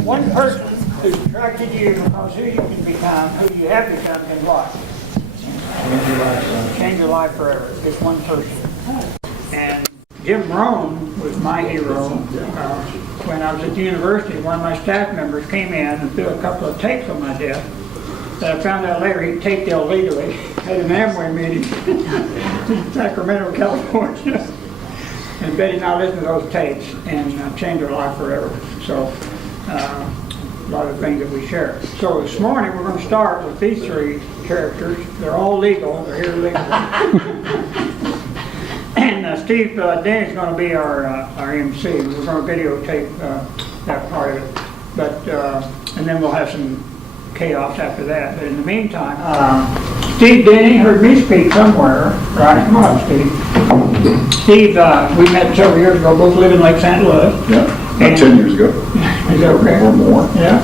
One person who's attracted you because who you can become, who you have become, can what? Change your life forever. Just one person. And Jim Rohn was my hero. When I was at the university, one of my staff members came in and threw a couple of tapes on my desk. That I found out later he taped illegally at an Amway meeting in Sacramento, California. And Betty and I listened to those tapes and changed our life forever. So a lot of things that we share. So this morning we're going to start with these three characters. They're all legal. They're here legally. And Steve Denny is going to be our MC. We're going to videotape that part of it. But and then we'll have some chaos after that. But in the meantime, Steve Denny heard me speak somewhere, right? Come on, Steve. Steve, we met several years ago, both live in Lake St. Louis. Yeah, about 10 years ago. Is that okay? Or more. Yeah.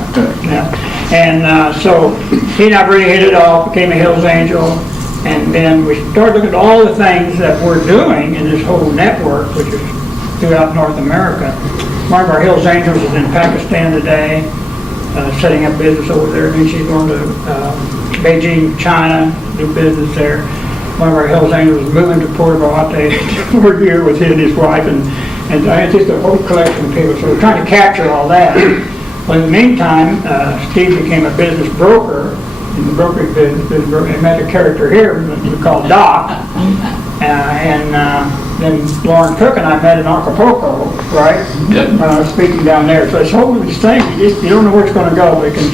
And so he and I really hit it off, became a Hills Angel, and then we started looking at all the things that we're doing in this whole network, which is throughout North America. One of our Hills Angels is in Pakistan today, setting up business over there, and then she's going to Beijing, China, do business there. One of our Hills Angels is moving to Puerto Vallarta for a year with him and his wife, and it's just a whole collection of people. So we're trying to capture all that. Well, in the meantime, Steve became a business broker in the brokerage business, and met a character here called Doc. And then Loren Cook and I met in Acapulco, right? Yep. Speaking down there. So it's whole this thing, you don't know where it's going to go, but it can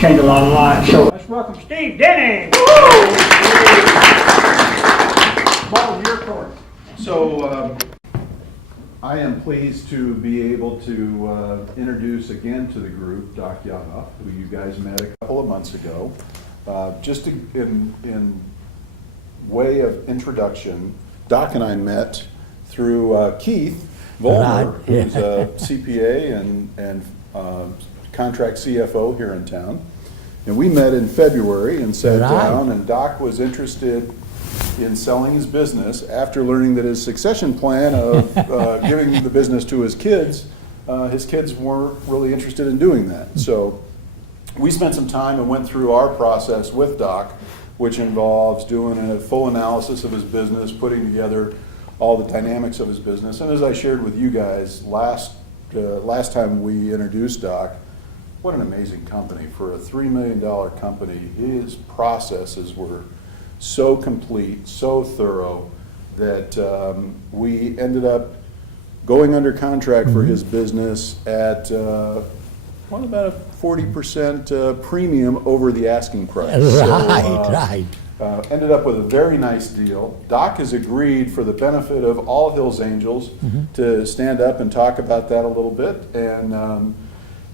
change a lot of lives. So let's welcome Steve Denny. Ball is your court. So I am pleased to be able to introduce again to the group Doc Yanoff, who you guys met a couple of months ago. Just in way of introduction, Doc and I met through Keith Volmer, who's a CPA and contract CFO here in town. And we met in February and sat down, and Doc was interested in selling his business after learning that his succession plan of giving the business to his kids weren't really interested in doing that. So we spent some time and went through our process with Doc, which involves doing a full analysis of his business, putting together all the dynamics of his business. And as I shared with you guys last time we introduced Doc, what an amazing company. For a $3 million company, his processes were so complete, so thorough, that we ended up going under contract for his business at about a 40% premium over the asking price. Right. Ended up with a very nice deal. Doc has agreed, for the benefit of all Hills Angels, to stand up and talk about that a little bit. And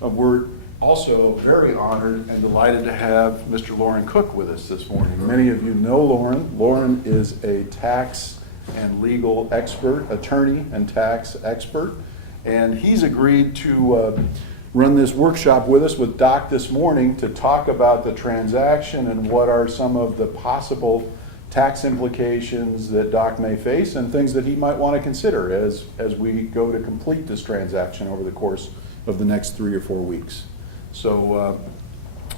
we're also very honored and delighted to have Mr. Loren Cook with us this morning. Many of you know Loren. Loren is a tax and legal expert, attorney and tax expert, and he's agreed to run this workshop with us with Doc this morning to talk about the transaction and what are some of the possible tax implications that Doc may face and things that he might want to consider as we go to complete this transaction over the course of the next 3 or 4 weeks. So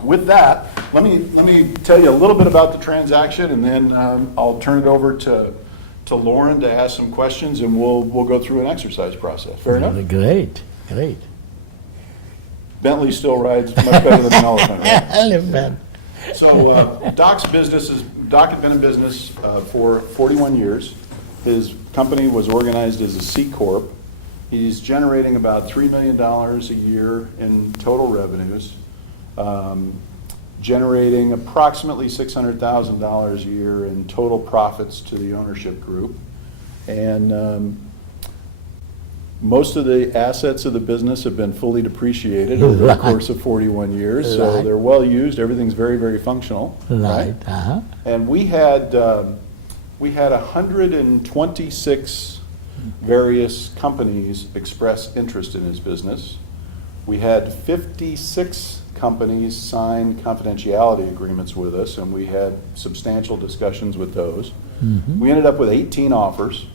with that, let me tell you a little bit about the transaction, and then I'll turn it over to Loren to ask some questions, and we'll go through an exercise process. Fair enough? Great. Bentley still rides much better than an elephant, right? Elephant. So Doc had been in business for 41 years. His company was organized as a C Corp. He's generating about $3 million a year in total revenues, generating approximately $600,000 a year in total profits to the ownership group. And most of the assets of the business have been fully depreciated over the course of 41 years, so they're well used. Everything's very, very functional. Right. And we had 126 various companies express interest in his business. We had 56 companies sign confidentiality agreements with us, and we had substantial discussions with those. We ended up with 18 offers.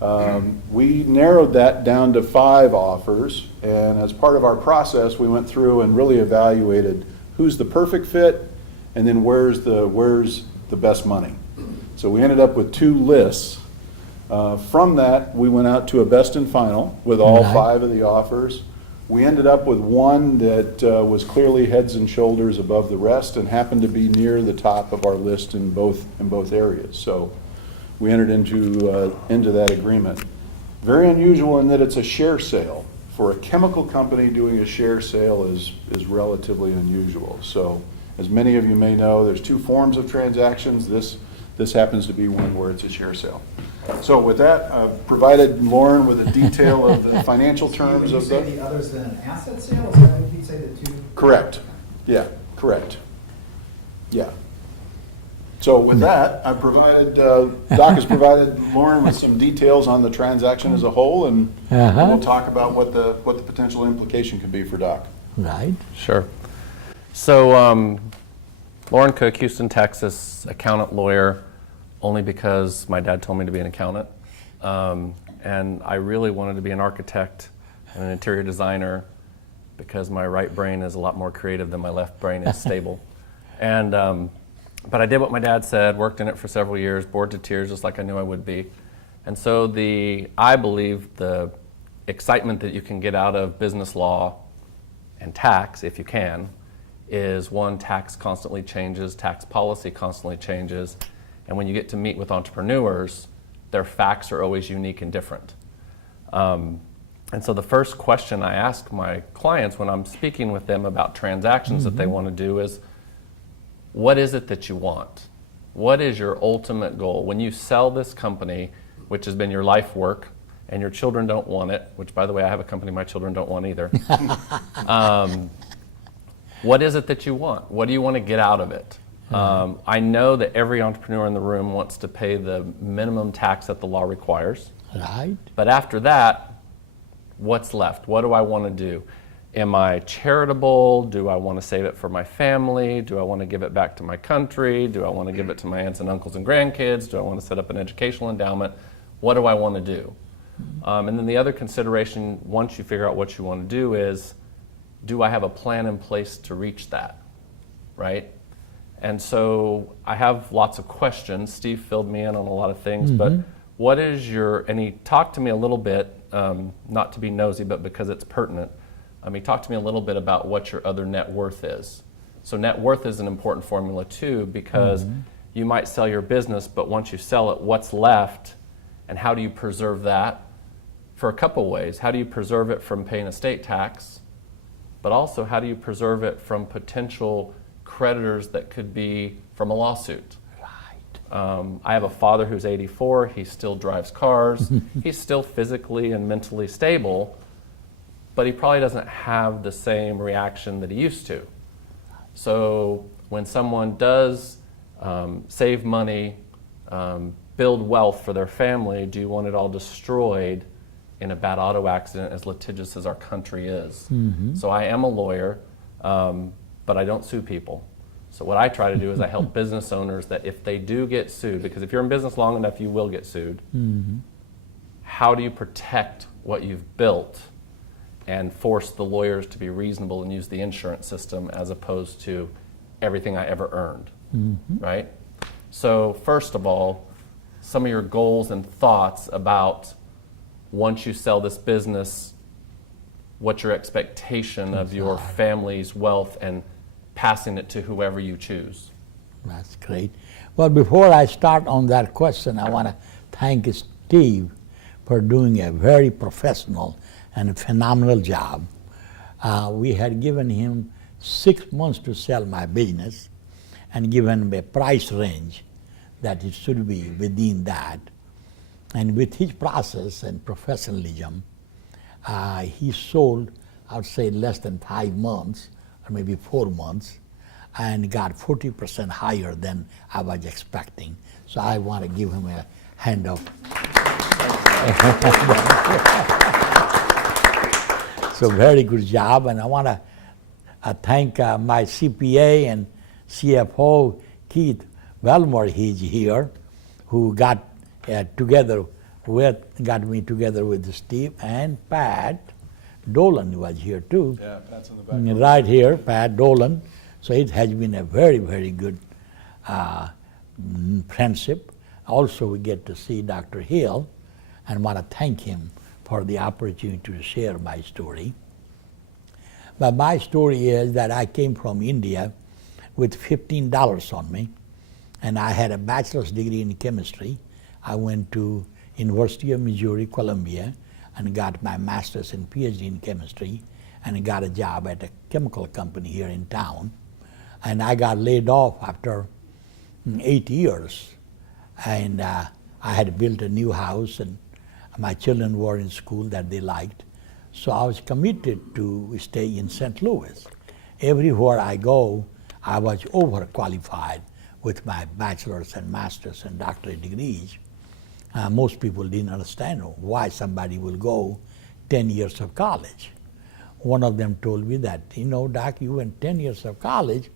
We narrowed that down to 5 offers, and as part of our process, we went through and really evaluated who's the perfect fit, and then where's the best money. So we ended up with 2 lists. From that, we went out to a best and final with all 5 of the offers. We ended up with one that was clearly heads and shoulders above the rest and happened to be near the top of our list in both areas. So we entered into that agreement. Very unusual in that it's a share sale. For a chemical company, doing a share sale is relatively unusual. So as many of you may know, there's 2 forms of transactions. This happens to be one where it's a share sale. So with that, I've provided Loren with a detail of the financial terms of the others than an asset sale, is that what you say the 2? Correct. Yeah, correct. Yeah. So with that, I provided, Doc has provided Loren with some details on the transaction as a whole, and we'll talk about what the potential implication could be for Doc. Right. Sure. So, Loren Cook, Houston, Texas, accountant, lawyer, only because my dad told me to be an accountant. And I really wanted to be an architect and an interior designer because my right brain is a lot more creative than my left brain is stable. And but I did what my dad said, worked in it for several years, bored to tears just like I knew I would be. And so I believe the excitement that you can get out of business law and tax, if you can, is one, tax constantly changes, tax policy constantly changes, and when you get to meet with entrepreneurs, their facts are always unique and different. And so the first question I ask my clients when I'm speaking with them about transactions that they want to do is, what is it that you want? What is your ultimate goal? When you sell this company, which has been your life work, and your children don't want it, which by the way, I have a company my children don't want either. What is it that you want? What do you want to get out of it? I know that every entrepreneur in the room wants to pay the minimum tax that the law requires. Right. But after that, what's left? What do I want to do? Am I charitable? Do I want to save it for my family? Do I want to give it back to my country? Do I want to give it to my aunts and uncles and grandkids? Do I want to set up an educational endowment? What do I want to do? And then the other consideration, once you figure out what you want to do, is, do I have a plan in place to reach that, right? And so I have lots of questions. Steve filled me in on a lot of things, but what is and he talked to me a little bit, not to be nosy, but because it's pertinent. He talked to me a little bit about what your other net worth is. So net worth is an important formula too, because you might sell your business, but once you sell it, what's left and how do you preserve that? For a couple ways. How do you preserve it from paying estate tax? But also, how do you preserve it from potential creditors that could be from a lawsuit? Right. I have a father who's 84. He still drives cars. He's still physically and mentally stable, but he probably doesn't have the same reaction that he used to. So when someone does save money, build wealth for their family, do you want it all destroyed in a bad auto accident, as litigious as our country is? So I am a lawyer, but I don't sue people. So what I try to do is I help business owners that if they do get sued, because if you're in business long enough, you will get sued. How do you protect what you've built and force the lawyers to be reasonable and use the insurance system as opposed to everything I ever earned, right? So first of all, some of your goals and thoughts about once you sell this business, what's your expectation of your family's wealth and passing it to whoever you choose? That's great. Well, before I start on that question, I want to thank Steve for doing a very professional and phenomenal job. We had given him 6 months to sell my business and given him a price range that it should be within that. And with his process and professionalism, he sold, I would say, less than 5 months, or maybe 4 months, and got 40% higher than I was expecting. So I want to give him a hand up. So very good job, and I want to thank my CPA and CFO, Keith Belmore, he's here, who got together got me together with Steve and Pat. Dolan was here too. Yeah, that's in the back. Right here, Pat Dolan. So it has been a very, very good friendship. Also, we get to see Dr. Hill and want to thank him for the opportunity to share my story. But my story is that I came from India with $15 on me, and I had a bachelor's degree in chemistry. I went to University of Missouri, Columbia, and got my master's and PhD in chemistry, and got a job at a chemical company here in town. And I got laid off after 8 years. And I had built a new house, and my children were in school that they liked. So I was committed to stay in St. Louis. Everywhere I go, I was overqualified with my bachelor's and master's and doctorate degrees. Most people didn't understand why somebody will go 10 years of college. One of them told me that, Doc, you went 10 years of college.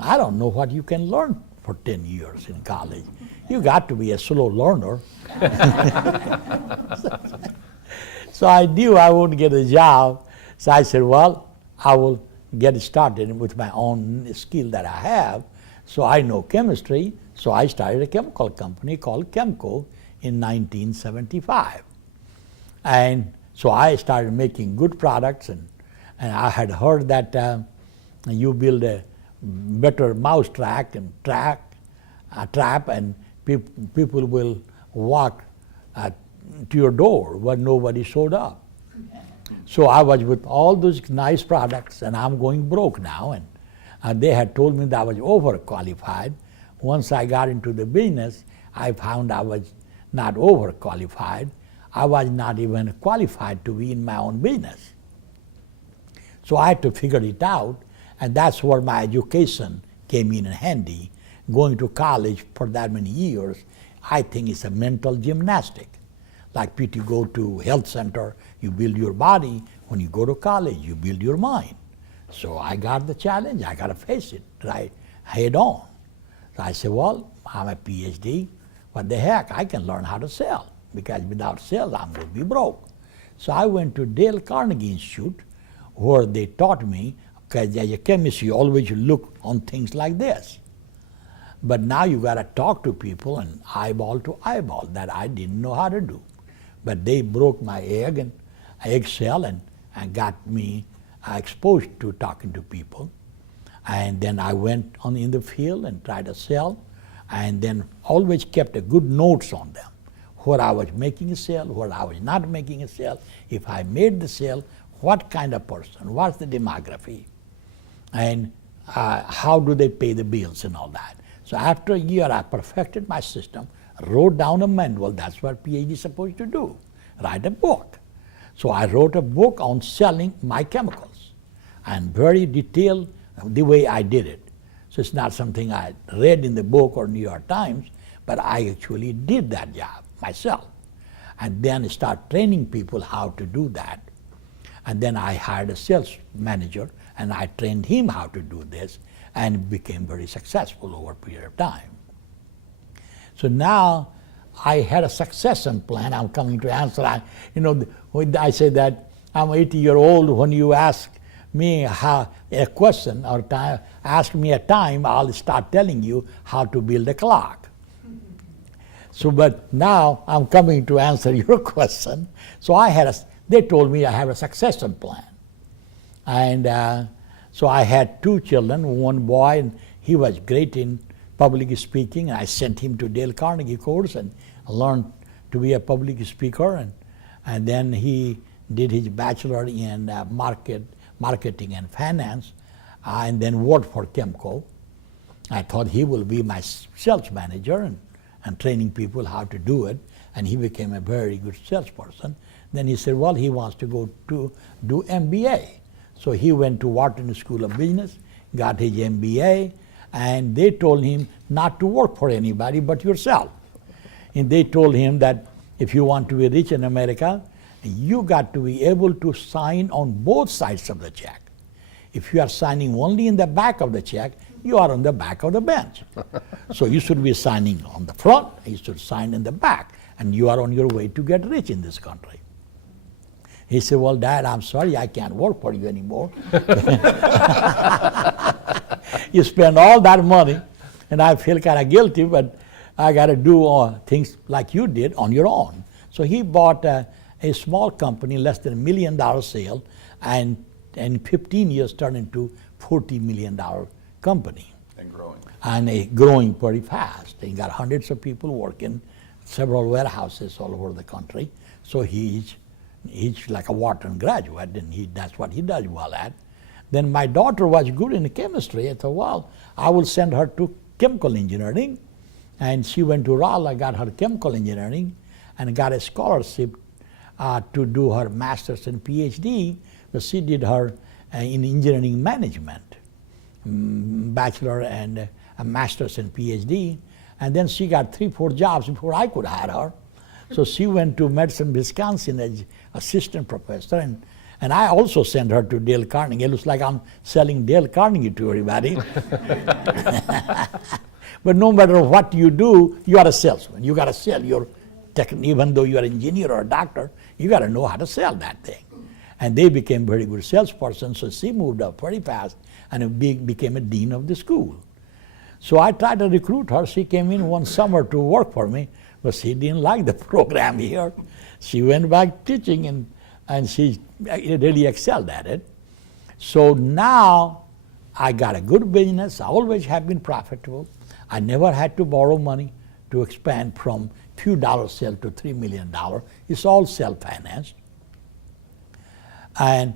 I don't know what you can learn for 10 years in college. You got to be a slow learner. So I knew I wouldn't get a job. So I said, well, I will get started with my own skill that I have. So I know chemistry. So I started a chemical company called Chemco in 1975. And so I started making good products, and I had heard that you build a better mousetrap and trap, and people will walk to your door when nobody showed up. So I was with all those nice products, and I'm going broke now. And they had told me that I was overqualified. Once I got into the business, I found I was not overqualified. I was not even qualified to be in my own business. So I had to figure it out, and that's where my education came in handy. Going to college for that many years, I think it's a mental gymnastic. Like people go to health center, you build your body. When you go to college, you build your mind. So I got the challenge. I got to face it right head on. So I said, well, I'm a PhD. What the heck? I can learn how to sell, because without sales, I'm going to be broke. So I went to Dale Carnegie Institute, where they taught me, because as a chemist, you always look on things like this. But now you got to talk to people and eyeball to eyeball, that I didn't know how to do. But they broke my eggshell and got me exposed to talking to people. And then I went on in the field and tried to sell, and then always kept a good notes on them, where I was making a sale, where I was not making a sale. If I made the sale, what kind of person, what's the demography, and how do they pay the bills and all that. So after a year, I perfected my system, wrote down a manual. That's what PhD is supposed to do, write a book. So I wrote a book on selling my chemicals, and very detailed the way I did it. So it's not something I read in the book or New York Times, but I actually did that job myself. And then start training people how to do that. And then I hired a sales manager, and I trained him how to do this, and became very successful over a period of time. So now I had a succession plan. I'm coming to answer. I say that I'm 80-year-old. When you ask me a question or ask me a time, I'll start telling you how to build a clock. So, but now I'm coming to answer your question. So they told me I have a succession plan. And so I had 2 children, one boy, and he was great in public speaking. I sent him to Dale Carnegie course and learned to be a public speaker. And then he did his bachelor in marketing and finance, and then worked for Chemco. I thought he will be my sales manager and training people how to do it, and he became a very good salesperson. Then he said, well, he wants to go to do MBA. So he went to Wharton School of Business, got his MBA, and they told him not to work for anybody but yourself. And they told him that if you want to be rich in America, you got to be able to sign on both sides of the check. If you are signing only in the back of the check, you are on the back of the bench. So you should be signing on the front, you should sign in the back. and you are on your way to get rich in this country. He said, well, Dad, I'm sorry, I can't work for you anymore. You spend all that money, and I feel kind of guilty, but I got to do things like you did on your own. So he bought a small company, less than $1 million sale, and in 15 years turned into $40 million company. And growing. And growing pretty fast. He got hundreds of people working, several warehouses all over the country. So he's like a Wharton graduate, and that's what he does well at. Then my daughter was good in chemistry. I thought, well, I will send her to chemical engineering. And she went to Rolla, got her chemical engineering, and got a scholarship to do her master's and PhD. So she did her in engineering management, bachelor and a master's and PhD. And then she got 3-4 jobs before I could hire her. So she went to Madison, Wisconsin as assistant professor, and I also sent her to Dale Carnegie. It looks like I'm selling Dale Carnegie to everybody. But no matter what you do, you are a salesman. You got to sell your even though you are an engineer or a doctor, you got to know how to sell that thing. And they became very good salesperson, so she moved up pretty fast and became a dean of the school. So I tried to recruit her. She came in one summer to work for me, but she didn't like the program here. She went back teaching, and she really excelled at it. So now I got a good business. I always have been profitable. I never had to borrow money to expand from few dollar sale to $3 million. It's all self-financed. And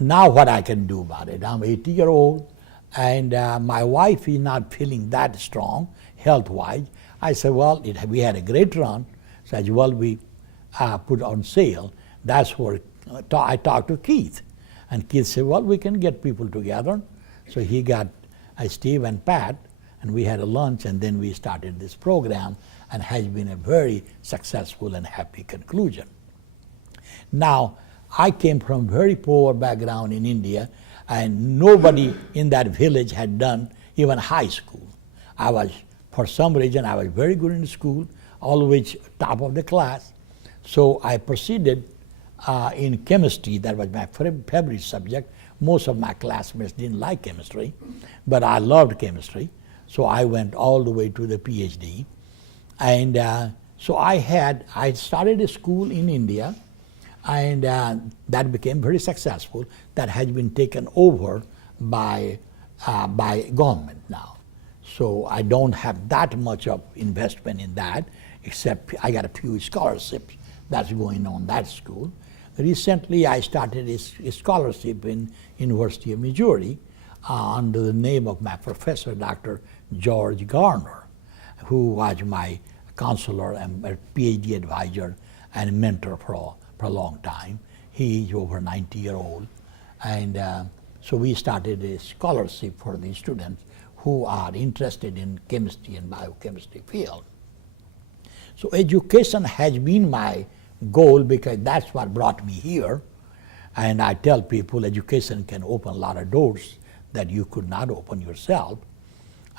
now what I can do about it? I'm 80-year-old, and my wife is not feeling that strong health-wise. I said, well, we had a great run. So as well, we put on sale. That's where I talked to Keith. And Keith said, well, we can get people together. So he got Steve and Pat, and we had a lunch, and then we started this program, and has been a very successful and happy conclusion. Now, I came from very poor background in India, and nobody in that village had done even high school. For some reason, I was very good in school, always top of the class. So I proceeded in chemistry. That was my favorite subject. Most of my classmates didn't like chemistry, but I loved chemistry. So I went all the way to the PhD. And so I started a school in India, and that became very successful. That has been taken over by government now. So I don't have that much of investment in that, except I got a few scholarships that's going on that school. Recently, I started a scholarship in University of Missouri under the name of my professor, Dr. George Garner, who was my counselor and a PhD advisor and mentor for a long time. He is over 90-year-old. And so we started a scholarship for the students who are interested in chemistry and biochemistry field. So education has been my goal because that's what brought me here. And I tell people education can open a lot of doors that you could not open yourself.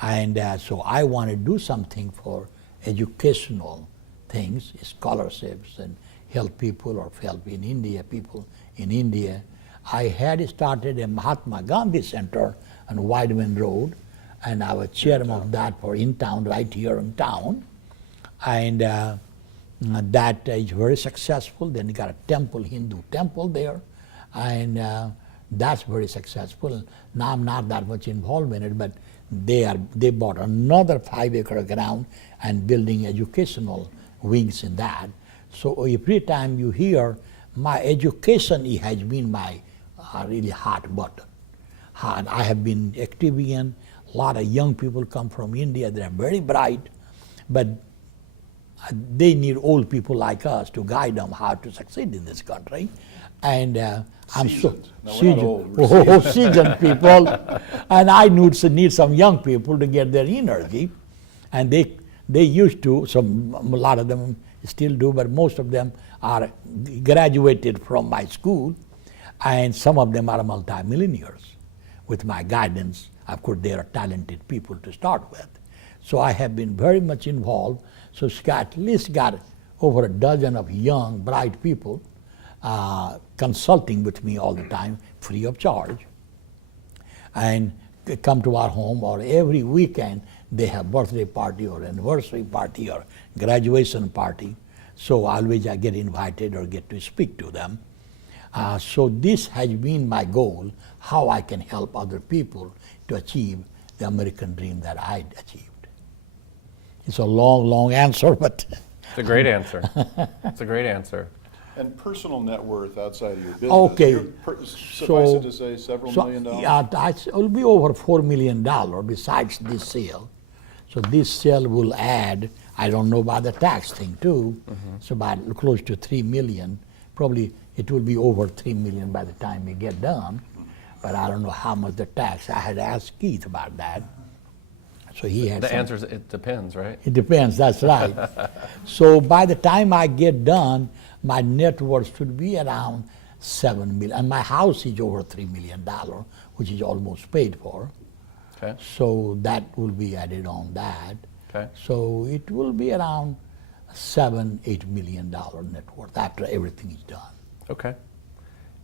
And so I want to do something for educational things, scholarships, and help people or help in India, people in India. I had started a Mahatma Gandhi Center on Wideman Road, and I was chairman of that for in town, right here in town. And that is very successful. Then you got a temple, Hindu temple there, and that's very successful. Now I'm not that much involved in it, but they bought another 5-acre ground and building educational wings in that. So every time you hear my education, it has been my really hot button. I have been active in. A lot of young people come from India. They are very bright, but they need old people like us to guide them how to succeed in this country. And I'm so seasoned, seasoned people, and I need some young people to get their energy. And they used to, a lot of them still do, but most of them are graduated from my school, and some of them are multimillionaires. With my guidance, of course, they are talented people to start with. So I have been very much involved. So at least got over a dozen of young, bright people consulting with me all the time, free of charge. And they come to our home, or every weekend they have birthday party or anniversary party or graduation party. So always I get invited or get to speak to them. So this has been my goal, how I can help other people to achieve the American dream that I achieved. It's a long, long answer, but It's a great answer. It's a great answer. And personal net worth outside of your business. Okay. Suffice it to say, several million dollars? Yeah, it will be over $4 million besides this sale. So this sale will add, I don't know about the tax thing too, so about close to 3 million. Probably it will be over 3 million by the time we get done, but I don't know how much the tax. I had asked Keith about that. So he had The answer is it depends, right? It depends, that's right. So by the time I get done, my net worth should be around 7 million. And my house is over $3 million, which is almost paid for. Okay. So that will be added on that. Okay. So it will be around $7-8 million net worth after everything is done. Okay.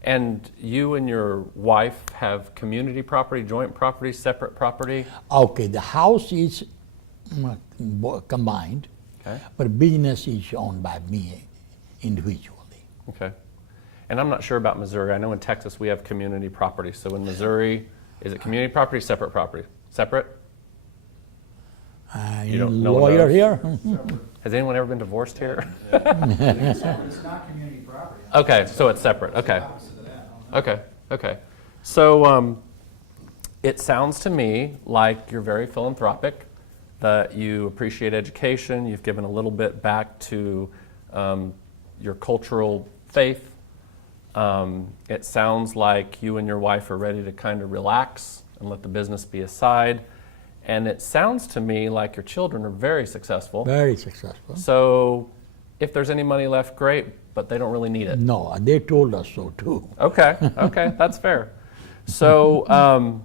And you and your wife have community property, joint property, separate property? Okay, the house is combined, Okay. but business is owned by me individually. Okay. And I'm not sure about Missouri. I know in Texas we have community property. So in Missouri, is it community property, separate property? Separate? You don't- no one Lawyer knows? here? Has anyone ever been divorced here? It's not community property. Okay, so it's separate. Okay. Opposite of that. Okay. Okay. So it sounds to me like you're very philanthropic, that you appreciate education, you've given a little bit back to your cultural faith. It sounds like you and your wife are ready to kind of relax and let the business be aside. And it sounds to me like your children are very successful. Very successful. So if there's any money left, great, but they don't really need it. No, they told us so too. Okay, okay, that's fair. So I'm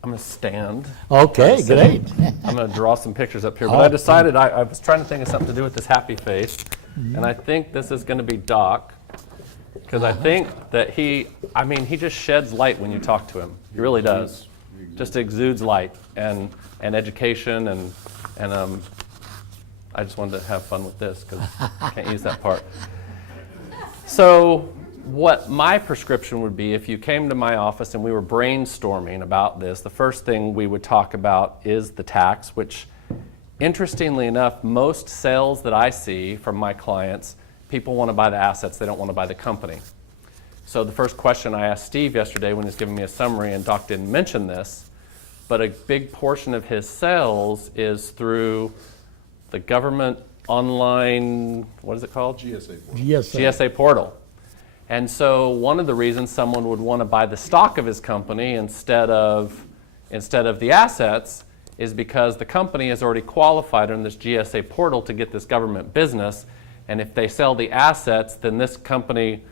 going to stand. Okay, Sit. great. I'm going to draw some pictures up here. But I decided I was trying to think of something to do with this happy face. And I think this is going to be Doc. Because I think that he just sheds light when you talk to him. He really does. Just exudes light and education. And I just wanted to have fun with this because I can't use that part. So what my prescription would be if you came to my office and we were brainstorming about this, the first thing we would talk about is the tax, which interestingly enough, most sales that I see from my clients, people want to buy the assets, they don't want to buy the company. So the first question I asked Steve yesterday when he was giving me a summary, and Doc didn't mention this, but a big portion of his sales is through the government online, what is it called? GSA board. Yes, sir. GSA portal. And so one of the reasons someone would want to buy the stock of his company instead of the assets is because the company is already qualified in this GSA portal to get this government business. And if they sell the assets, then this company,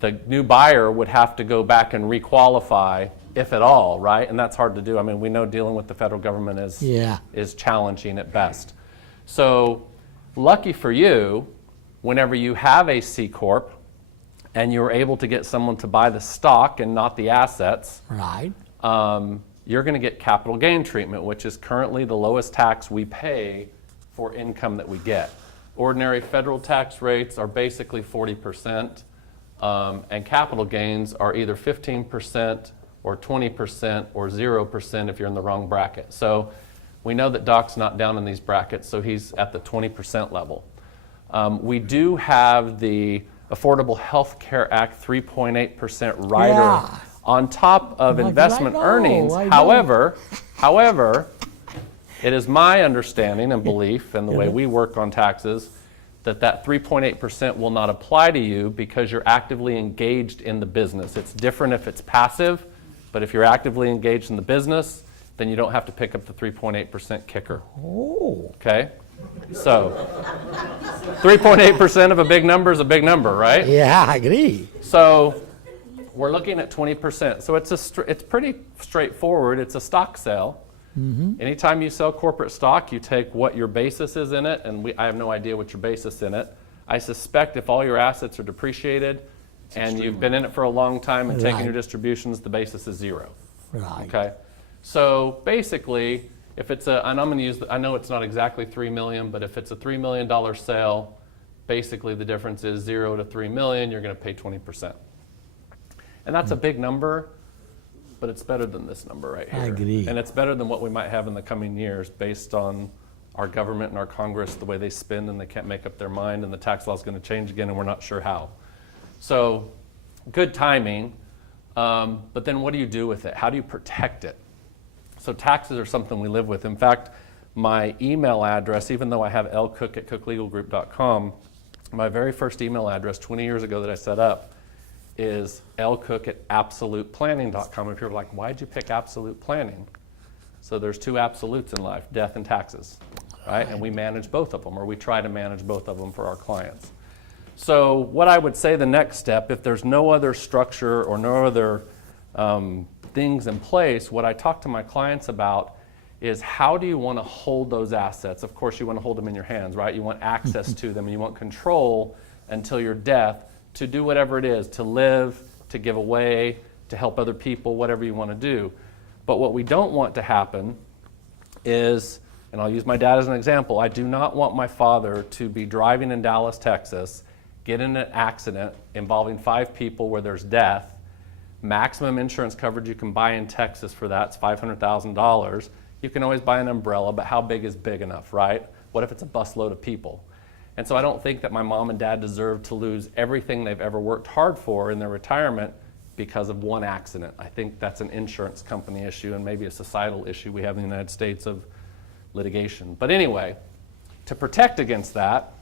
the new buyer would have to go back and requalify, if at all, right? And that's hard to do. I mean, we know dealing with the federal government is challenging at best. So lucky for you, whenever you have a C Corp and you're able to get someone to buy the stock and not the assets, Right. you're going to get capital gain treatment, which is currently the lowest tax we pay for income that we get. Ordinary federal tax rates are basically 40%, and capital gains are either 15% or 20% or 0% if you're in the wrong bracket. So we know that Doc's not down in these brackets, so he's at the 20% level. We do have the Affordable Health Care Act 3.8% rider Yeah. on top of What did investment I know? earnings. I know. However, it is my understanding and belief, and the way we work on taxes, that 3.8% will not apply to you because you're actively engaged in the business. It's different if it's passive, but if you're actively engaged in the business, then you don't have to pick up the 3.8% kicker. Oh. Okay? So 3.8% of a big number is a big number, right? Yeah, I agree. So we're looking at 20%. So it's pretty straightforward. It's a stock sale. Anytime you sell corporate stock, you take what your basis is in it, and I have no idea what your basis in it. I suspect if all your assets are depreciated and you've been in it for a long time and taking your distributions, the basis is zero. Right. Okay? So basically, if it's and I'm going to use, I know it's not exactly $3 million, but if it's a $3 million sale, basically the difference is 0 to $3 million, you're going to pay 20%. And that's a big number, but it's better than this number right here. I agree. And it's better than what we might have in the coming years based on our government and our Congress, the way they spend, and they can't make up their mind, and the tax law is going to change again, and we're not sure how. So good timing, but then what do you do with it? How do you protect it? So taxes are something we live with. In fact, my email address, even though I have lcook@cooklegalgroup.com, my very first email address 20 years ago that I set up is lcook@absoluteplanning.com. If you're like, why'd you pick absolute planning? So there's two absolutes in life, death and taxes, right? And we manage both of them, or we try to manage both of them for our clients. So what I would say the next step, if there's no other structure or no other things in place, what I talk to my clients about is how do you want to hold those assets? Of course, you want to hold them in your hands, right? You want access to them, and you want control until your death to do whatever it is, to live, to give away, to help other people, whatever you want to do. But what we don't want to happen is, and I'll use my dad as an example, I do not want my father to be driving in Dallas, Texas, get in an accident involving 5 people where there's death. Maximum insurance coverage you can buy in Texas for that is $500,000. You can always buy an umbrella, but how big is big enough, right? What if it's a busload of people? And so I don't think that my mom and dad deserve to lose everything they've ever worked hard for in their retirement because of one accident. I think that's an insurance company issue and maybe a societal issue we have in the United States of litigation. But anyway, to protect against that,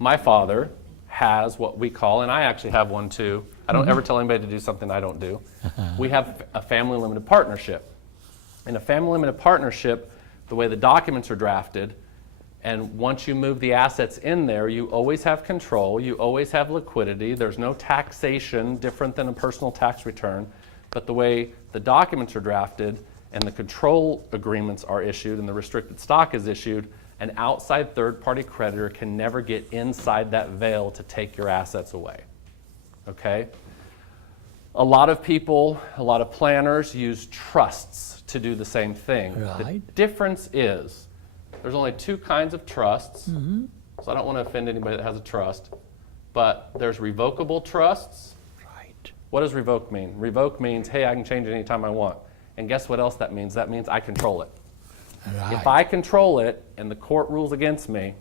my father has what we call, and I actually have one too, I don't ever tell anybody to do something I don't do. We have a family limited partnership. In a family limited partnership, the way the documents are drafted, and once you move the assets in there, you always have control, you always have liquidity, there's no taxation different than a personal tax return, but the way the documents are drafted and the control agreements are issued and the restricted stock is issued, an outside third-party creditor can never get inside that veil to take your assets away. Okay? A lot of people, a lot of planners use trusts to do the same thing. Right. The difference is there's only 2 kinds of trusts, so I don't want to offend anybody that has a trust, but there's revocable trusts. Right. What does revoke mean? Revoke means, hey, I can change it anytime I want. And guess what else that means? That means I control it. Right. If I control it and the court rules against me,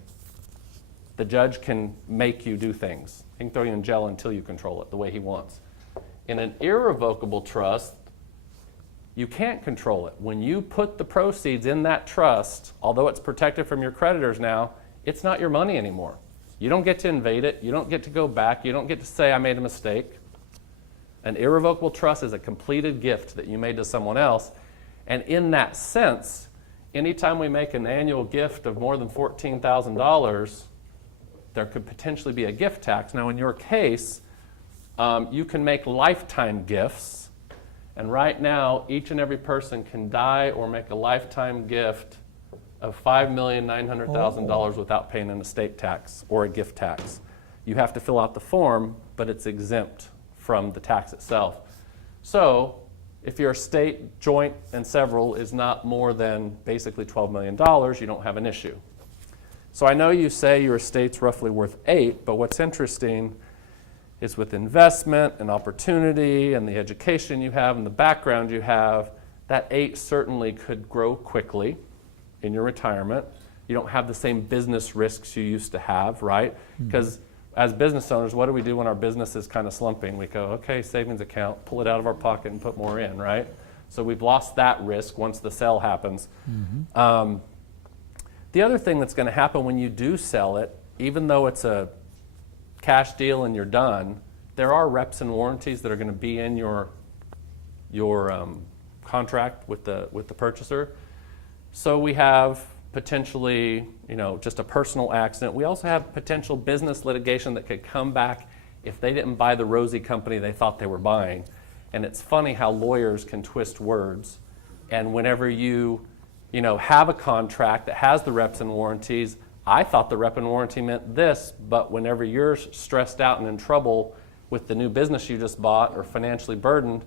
the judge can make you do things. He can throw you in jail until you control it the way he wants. In an irrevocable trust, you can't control it. When you put the proceeds in that trust, although it's protected from your creditors now, it's not your money anymore. You don't get to invade it. You don't get to go back. You don't get to say, I made a mistake. An irrevocable trust is a completed gift that you made to someone else. And in that sense, anytime we make an annual gift of more than $14,000, there could potentially be a gift tax. Now, in your case, you can make lifetime gifts. And right now, each and every person can die or make a lifetime gift of $5,900,000 without paying an estate tax or a gift tax. You have to fill out the form, but it's exempt from the tax itself. So if your estate, joint, and several is not more than basically $12 million, you don't have an issue. So I know you say your estate's roughly worth 8, but what's interesting is with investment and opportunity and the education you have and the background you have, that 8 certainly could grow quickly in your retirement. You don't have the same business risks you used to have, right? Because as business owners, what do we do when our business is kind of slumping? We go, okay, savings account, pull it out of our pocket and put more in, right? So we've lost that risk once the sale happens. The other thing that's going to happen when you do sell it, even though it's a cash deal and you're done, there are reps and warranties that are going to be in your contract with the purchaser. So we have potentially, just a personal accident. We also have potential business litigation that could come back if they didn't buy the rosy company they thought they were buying. And it's funny how lawyers can twist words. And whenever you have a contract that has the reps and warranties. I thought the rep and warranty meant this, but whenever you're stressed out and in trouble with the new business you just bought or financially burdened,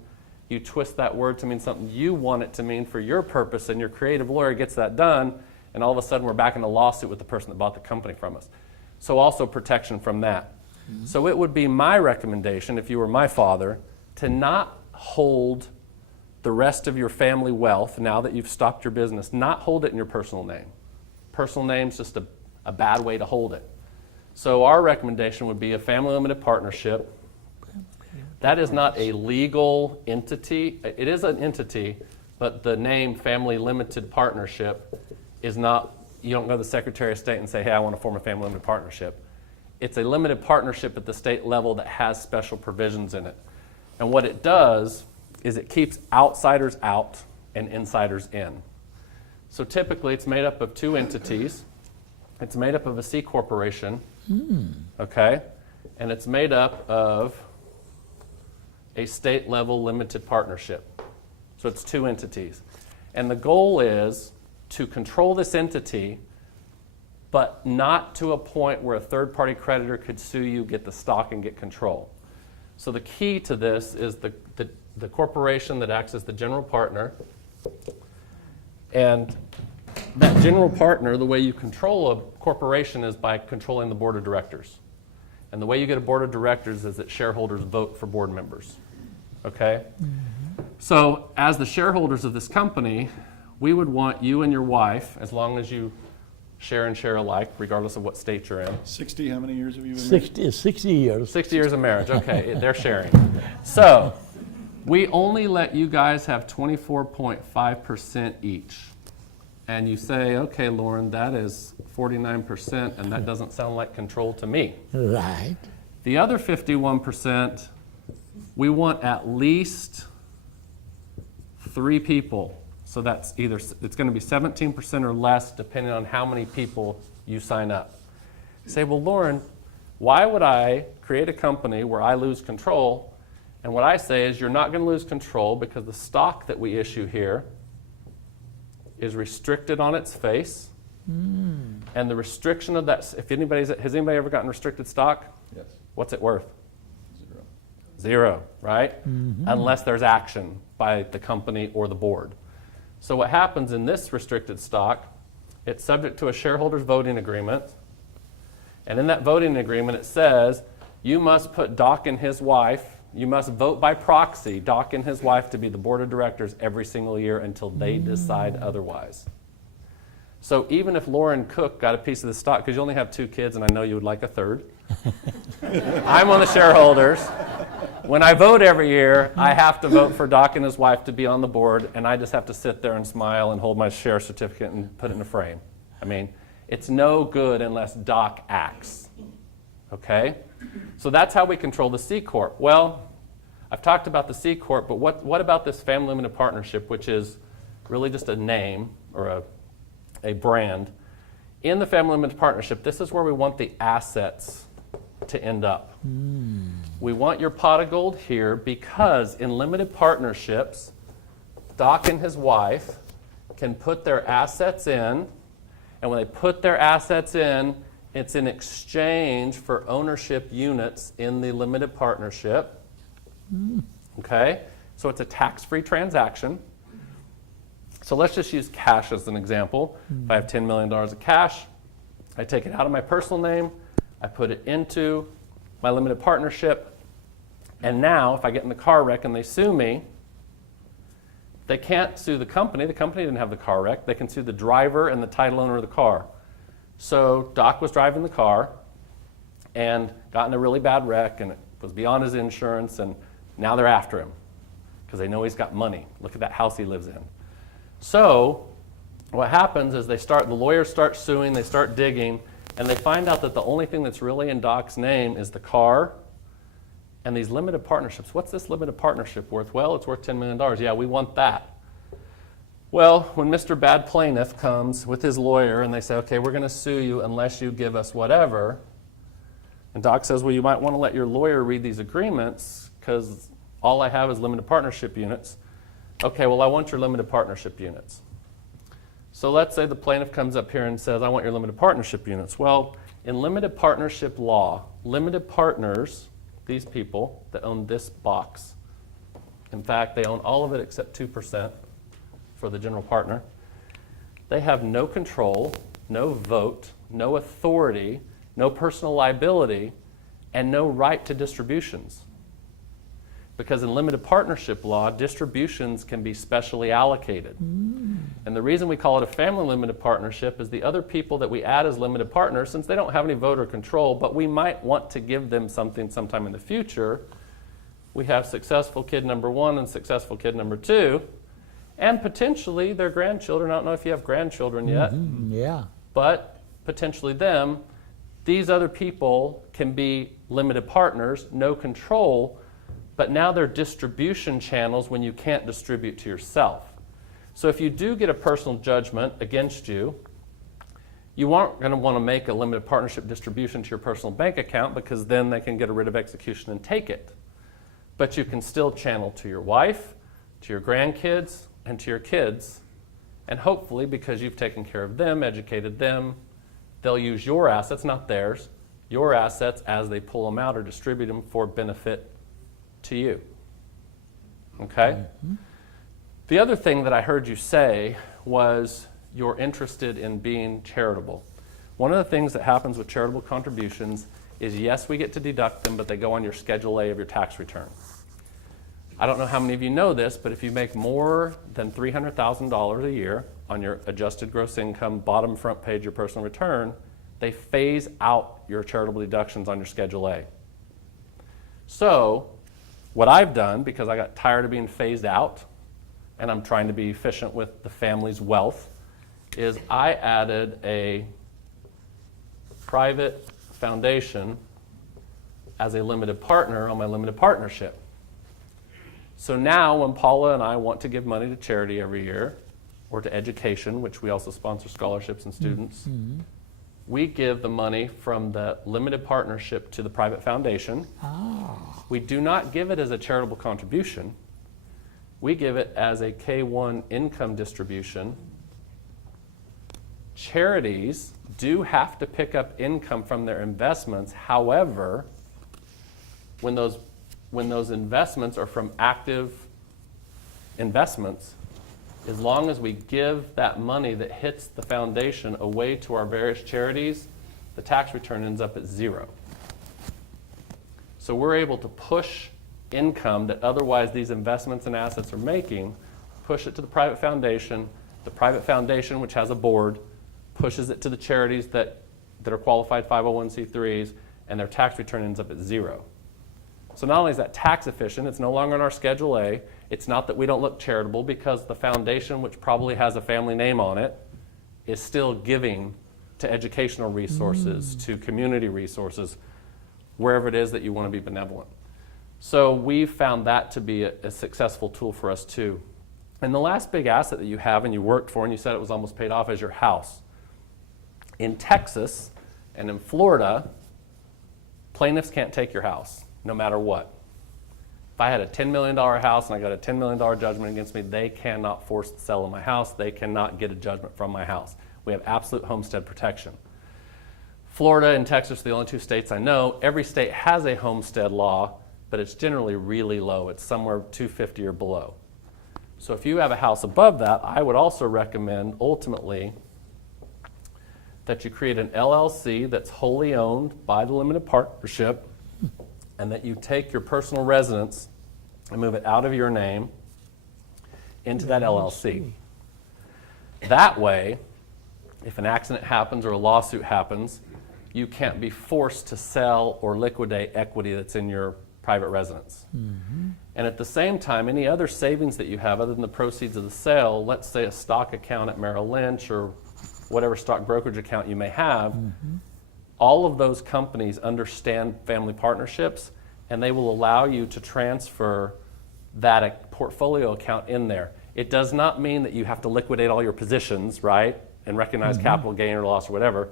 you twist that word to mean something you want it to mean for your purpose, and your creative lawyer gets that done, and all of a sudden we're back in a lawsuit with the person that bought the company from us. So also protection from that. So it would be my recommendation, if you were my father, to not hold the rest of your family wealth, now that you've stopped your business, not hold it in your personal name. Personal name's just a bad way to hold it. So our recommendation would be a family limited partnership. That is not a legal entity. It is an entity, but the name family limited partnership is not, you don't go to the Secretary of State and say, hey, I want to form a family limited partnership. It's a limited partnership at the state level that has special provisions in it. And what it does is it keeps outsiders out and insiders in. So typically it's made up of two entities. It's made up of a C corporation, okay? And it's made up of a state level limited partnership. So it's two entities. And the goal is to control this entity, but not to a point where a third party creditor could sue you, get the stock, and get control. So the key to this is the corporation that acts as the general partner. And that general partner, the way you control a corporation is by controlling the board of directors. And the way you get a board of directors is that shareholders vote for board members. Okay? So as the shareholders of this company, we would want you and your wife, as long as you share and share alike, regardless of what state you're in. 60, how many years have you been married? 60 years. 60 years of marriage, okay, they're sharing. So we only let you guys have 24.5% each. And you say, okay, Loren, that is 49%, and that doesn't sound like control to me. Right. The other 51%, we want at least 3 people. So that's either, it's going to be 17% or less, depending on how many people you sign up. You say, well, Loren, why would I create a company where I lose control? And what I say is, you're not going to lose control because the stock that we issue here is restricted on its face. And the restriction of that, has anybody ever gotten restricted stock? Yes. What's it worth? 0. 0, right? Unless there's action by the company or the board. So what happens in this restricted stock, it's subject to a shareholders voting agreement. And in that voting agreement, it says you must put Doc and his wife, you must vote by proxy, Doc and his wife, to be the board of directors every single year until they decide otherwise. So even if Loren Cook got a piece of the stock, because you only have 2 kids and I know you would like a third, I'm on the shareholders. When I vote every year, I have to vote for Doc and his wife to be on the board, and I just have to sit there and smile and hold my share certificate and put it in a frame. I mean, it's no good unless Doc acts. Okay? So that's how we control the C Corp. Well, I've talked about the C Corp, but what about this family limited partnership, which is really just a name or a brand? In the family limited partnership, this is where we want the assets to end up. We want your pot of gold here because in limited partnerships, Doc and his wife can put their assets in, and when they put their assets in, it's in exchange for ownership units in the limited partnership. Okay? So it's a tax-free transaction. So let's just use cash as an example. If I have $10 million of cash, I take it out of my personal name, I put it into my limited partnership, and now if I get in the car wreck and they sue me, they can't sue the company. The company didn't have the car wreck. They can sue the driver and the title owner of the car. So Doc was driving the car and got in a really bad wreck, and it was beyond his insurance, and now they're after him because they know he's got money. Look at that house he lives in. So what happens is the lawyers start suing, they start digging, and they find out that the only thing that's really in Doc's name is the car and these limited partnerships. What's this limited partnership worth? Well, it's worth $10 million. Yeah, we want that. Well, when Mr. Bad Plaintiff comes with his lawyer and they say, okay, we're going to sue you unless you give us whatever, and Doc says, well, you might want to let your lawyer read these agreements because all I have is limited partnership units. Okay, well, I want your limited partnership units. So let's say the plaintiff comes up here and says, I want your limited partnership units. Well, in limited partnership law, limited partners, these people that own this box, in fact, they own all of it except 2% for the general partner. They have no control, no vote, no authority, no personal liability, and no right to distributions. Because in limited partnership law, distributions can be specially allocated. And the reason we call it a family limited partnership is the other people that we add as limited partners, since they don't have any vote or control, but we might want to give them something sometime in the future, we have successful kid number 1 and successful kid number 2, and potentially their grandchildren. I don't know if you have grandchildren yet, Yeah. but potentially them. These other people can be limited partners, no control, but now they're distribution channels when you can't distribute to yourself. So if you do get a personal judgment against you, you aren't going to want to make a limited partnership distribution to your personal bank account, because then they can get a writ of execution and take it. But you can still channel to your wife, to your grandkids, and to your kids. And hopefully, because you've taken care of them, educated them, they'll use your assets, not theirs, your assets as they pull them out or distribute them for benefit to you. Okay? The other thing that I heard you say was you're interested in being charitable. One of the things that happens with charitable contributions is, yes, we get to deduct them, but they go on your Schedule A of your tax return. I don't know how many of you know this, but if you make more than $300,000 a year on your adjusted gross income, bottom front page, your personal return, they phase out your charitable deductions on your Schedule A. So what I've done, because I got tired of being phased out, and I'm trying to be efficient with the family's wealth, is I added a private foundation as a limited partner on my limited partnership. So now when Paula and I want to give money to charity every year, or to education, which we also sponsor scholarships and students, we give the money from the limited partnership to the private foundation. We do not give it as a charitable contribution. We give it as a K-1 income distribution. Charities do have to pick up income from their investments. However, when those investments are from active investments, as long as we give that money that hits the foundation away to our various charities, the tax return ends up at 0. So we're able to push income that otherwise these investments and assets are making, push it to the private foundation. The private foundation, which has a board, pushes it to the charities that are qualified 501c3s, and their tax return ends up at 0. So not only is that tax efficient, it's no longer on our Schedule A. It's not that we don't look charitable, because the foundation, which probably has a family name on it, is still giving to educational resources, to community resources, wherever it is that you want to be benevolent. So we've found that to be a successful tool for us too. And the last big asset that you have and you worked for, and you said it was almost paid off, is your house. In Texas and in Florida, plaintiffs can't take your house, no matter what. If I had a $10 million house and I got a $10 million judgment against me, they cannot force the sale of my house. They cannot get a judgment from my house. We have absolute homestead protection. Florida and Texas are the only two states I know. Every state has a homestead law, but it's generally really low. It's somewhere 250 or below. So if you have a house above that, I would also recommend ultimately that you create an LLC that's wholly owned by the limited partnership, and that you take your personal residence and move it out of your name into that LLC. That way, if an accident happens or a lawsuit happens, you can't be forced to sell or liquidate equity that's in your private residence. And at the same time, any other savings that you have other than the proceeds of the sale, let's say a stock account at Merrill Lynch or whatever stock brokerage account you may have, all of those companies understand family partnerships, and they will allow you to transfer that portfolio account in there. It does not mean that you have to liquidate all your positions, right, and recognize capital gain or loss or whatever.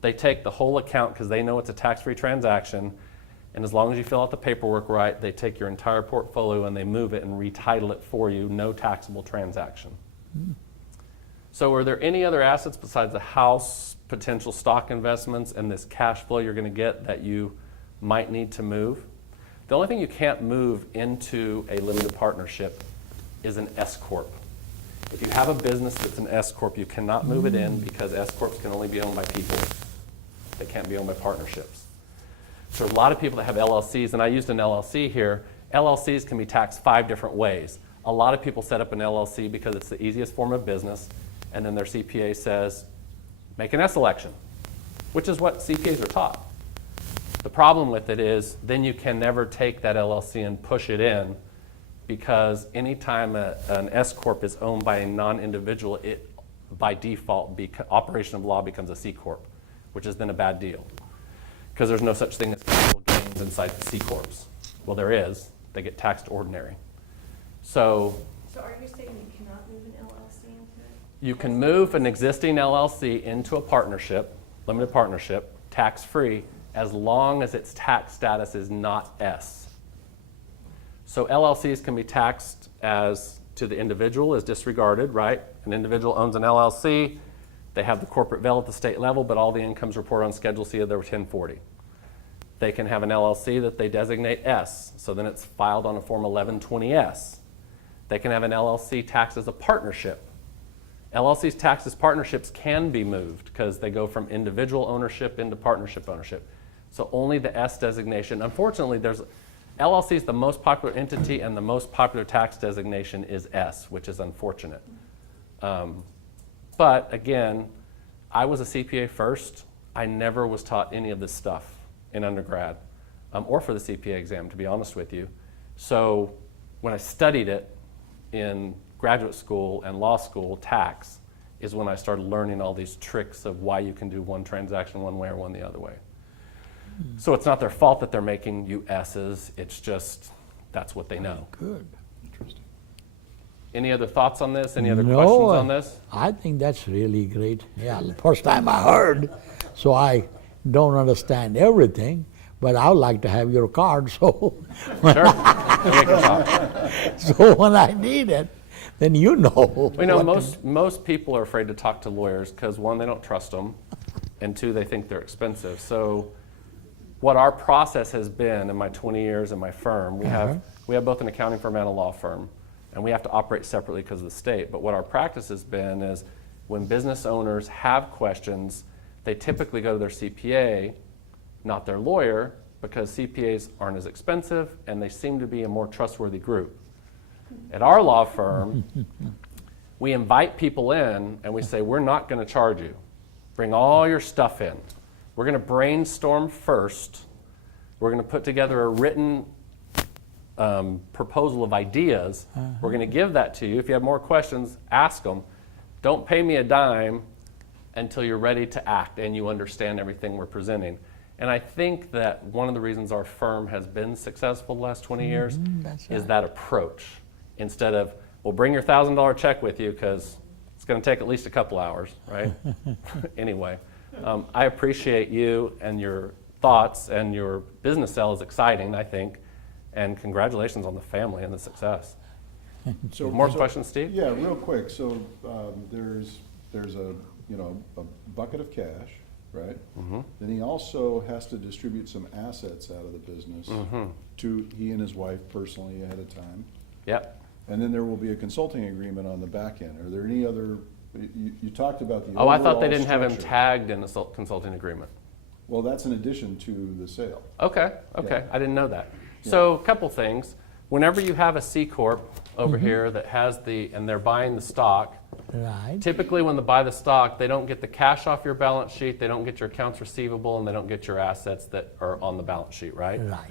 They take the whole account because they know it's a tax-free transaction, and as long as you fill out the paperwork right, they take your entire portfolio and they move it and retitle it for you, no taxable transaction. So are there any other assets besides the house, potential stock investments, and this cash flow you're going to get that you might need to move? The only thing you can't move into a limited partnership is an S corp. If you have a business that's an S corp, you cannot move it in because S corps can only be owned by people. They can't be owned by partnerships. So a lot of people that have LLCs, and I used an LLC here, LLCs can be taxed 5 different ways. A lot of people set up an LLC because it's the easiest form of business, and then their CPA says, make an S election, which is what CPAs are taught. The problem with it is then you can never take that LLC and push it in, because anytime an S corp is owned by a non-individual, it by default, operation of law becomes a C corp, which is then a bad deal, because there's no such thing as capital gains inside the C corps. Well, there is. They get taxed ordinary. So are you saying you cannot move an LLC into it? you can move an existing LLC into a partnership, limited partnership, tax-free, as long as its tax status is not S. So LLCs can be taxed as to the individual as disregarded, right? An individual owns an LLC, they have the corporate veil at the state level, but all the income's reported on Schedule C of their 1040. They can have an LLC that they designate S, so then it's filed on a Form 1120S. They can have an LLC taxed as a partnership. LLCs taxed as partnerships can be moved because they go from individual ownership into partnership ownership. So only the S designation. Unfortunately, LLC is the most popular entity, and the most popular tax designation is S, which is unfortunate. But again, I was a CPA first. I never was taught any of this stuff in undergrad or for the CPA exam, to be honest with you. So when I studied it in graduate school and law school, tax, is when I started learning all these tricks of why you can do one transaction one way or one the other way. So it's not their fault that they're making you S's, it's just that's what they know. Good. Interesting. Any other thoughts on this? Any other questions on this? I think that's really great. Yeah, the first time I heard, so I don't understand everything, but I would like to have your card, so Sure. We can talk. so when I need it, then you know. We know what to most people are afraid to talk to lawyers because, one, they don't trust them, and two, they think they're expensive. So what our process has been in my 20 years in my firm, we have both an accounting firm and a law firm, and we have to operate separately because of the state. But what our practice has been is when business owners have questions, they typically go to their CPA, not their lawyer, because CPAs aren't as expensive and they seem to be a more trustworthy group. At our law firm, we invite people in and we say, we're not going to charge you. Bring all your stuff in. We're going to brainstorm first. We're going to put together a written proposal of ideas. We're going to give that to you. If you have more questions, ask them. Don't pay me a dime until you're ready to act and you understand everything we're presenting. And I think that one of the reasons our firm has been successful the last 20 years is that approach. Instead of, well, bring your $1,000 check with you because it's going to take at least a couple hours, right? Anyway, I appreciate you and your thoughts, and your business sale is exciting, I think, and congratulations on the family and the success. So, More questions, Steve? Yeah, real quick. So there's a a bucket of cash, right? Mm-hmm. Then he also has to distribute some assets out of the business to he and his wife personally ahead of time. Yep. And then there will be a consulting agreement on the back end. Are there any other? You talked about the. Oh, I thought they overall didn't have him structure. tagged in the consulting agreement. Well, that's in addition to the sale. Okay, Yeah. I didn't know that. So a couple things. Whenever you have a C Corp over here that has and they're buying the stock, Right. typically when they buy the stock, they don't get the cash off your balance sheet, they don't get your accounts receivable, and they don't get your assets that are on the balance sheet, right? Right.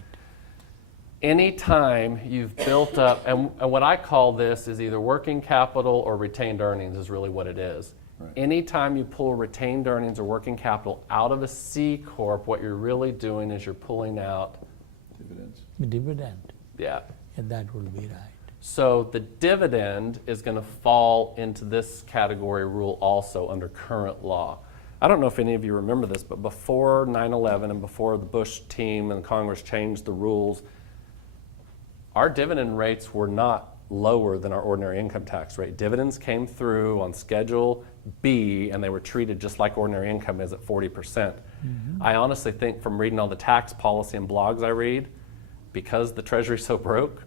Anytime you've built up, and what I call this is either working capital or retained earnings is really what it is. Right. Anytime you pull retained earnings or working capital out of a C Corp, what you're really doing is you're pulling out, Dividends. Dividend. yeah. Yeah, that would be right. So the dividend is going to fall into this category rule also under current law. I don't know if any of you remember this, but before 9/11 and before the Bush team and Congress changed the rules, our dividend rates were not lower than our ordinary income tax rate. Dividends came through on Schedule B, and they were treated just like ordinary income is at 40%. I honestly think from reading all the tax policy and blogs I read, because the Treasury's so broke,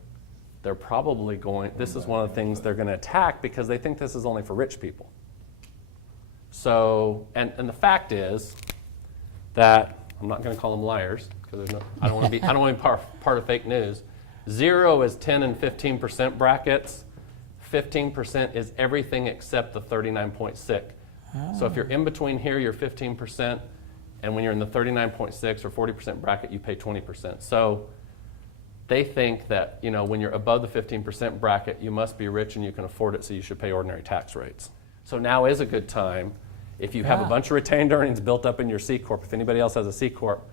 they're probably going, this is one of the things they're going to attack because they think this is only for rich people. So, and the fact is that, I'm not going to call them liars, because I don't want to be part of fake news. 0 is 10 and 15% brackets. 15% is everything except the 39.6. So if you're in between here, you're 15%, and when you're in the 39.6 or 40% bracket, you pay 20%. So they think that, you know, when you're above the 15% bracket, you must be rich and you can afford it, so you should pay ordinary tax rates. So now is a good time, if you have a bunch of retained earnings built up in your C Corp, if anybody else has a C Corp,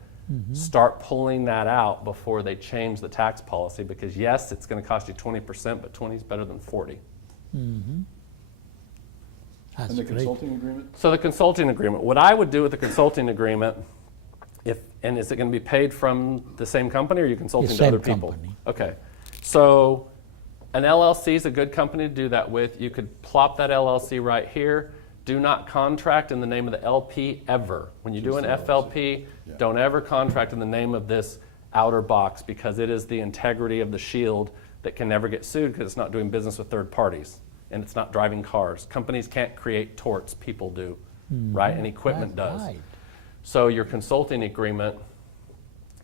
start pulling that out before they change the tax policy, because yes, it's going to cost you 20%, but 20 is better than 40. That's And the great. consulting agreement? So the consulting agreement, what I would do with the consulting agreement, and is it going to be paid from the same company, or are you consulting The to other same people? company. Okay, so an LLC is a good company to do that with. You could plop that LLC right here. Do not contract in the name of the LP ever. When you do an FLP, don't ever contract in the name of this outer box, because it is the integrity of the shield that can never get sued because it's not doing business with third parties and it's not driving cars. Companies can't create torts, people do, right? And equipment That's does. right. So your consulting agreement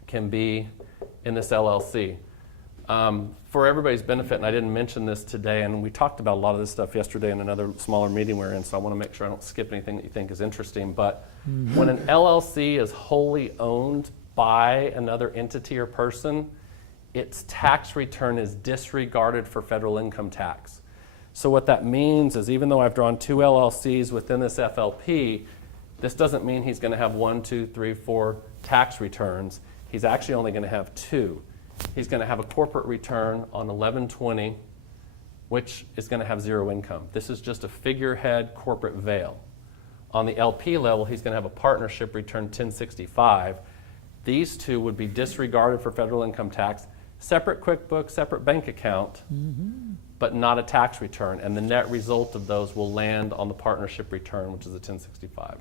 can be in this LLC. For everybody's benefit, and I didn't mention this today, and we talked about a lot of this stuff yesterday in another smaller meeting we're in, so I want to make sure I don't skip anything that you think is interesting, but when an LLC is wholly owned by another entity or person, its tax return is disregarded for federal income tax. So what that means is, even though I've drawn 2 LLCs within this FLP, this doesn't mean he's going to have 1, 2, 3, 4 tax returns. He's actually only going to have 2. He's going to have a corporate return on 1120, which is going to have 0 income. This is just a figurehead corporate veil. On the LP level, he's going to have a partnership return 1065. These 2 would be disregarded for federal income tax, separate QuickBooks, separate bank account, but not a tax return. And the net result of those will land on the partnership return, which is a 1065.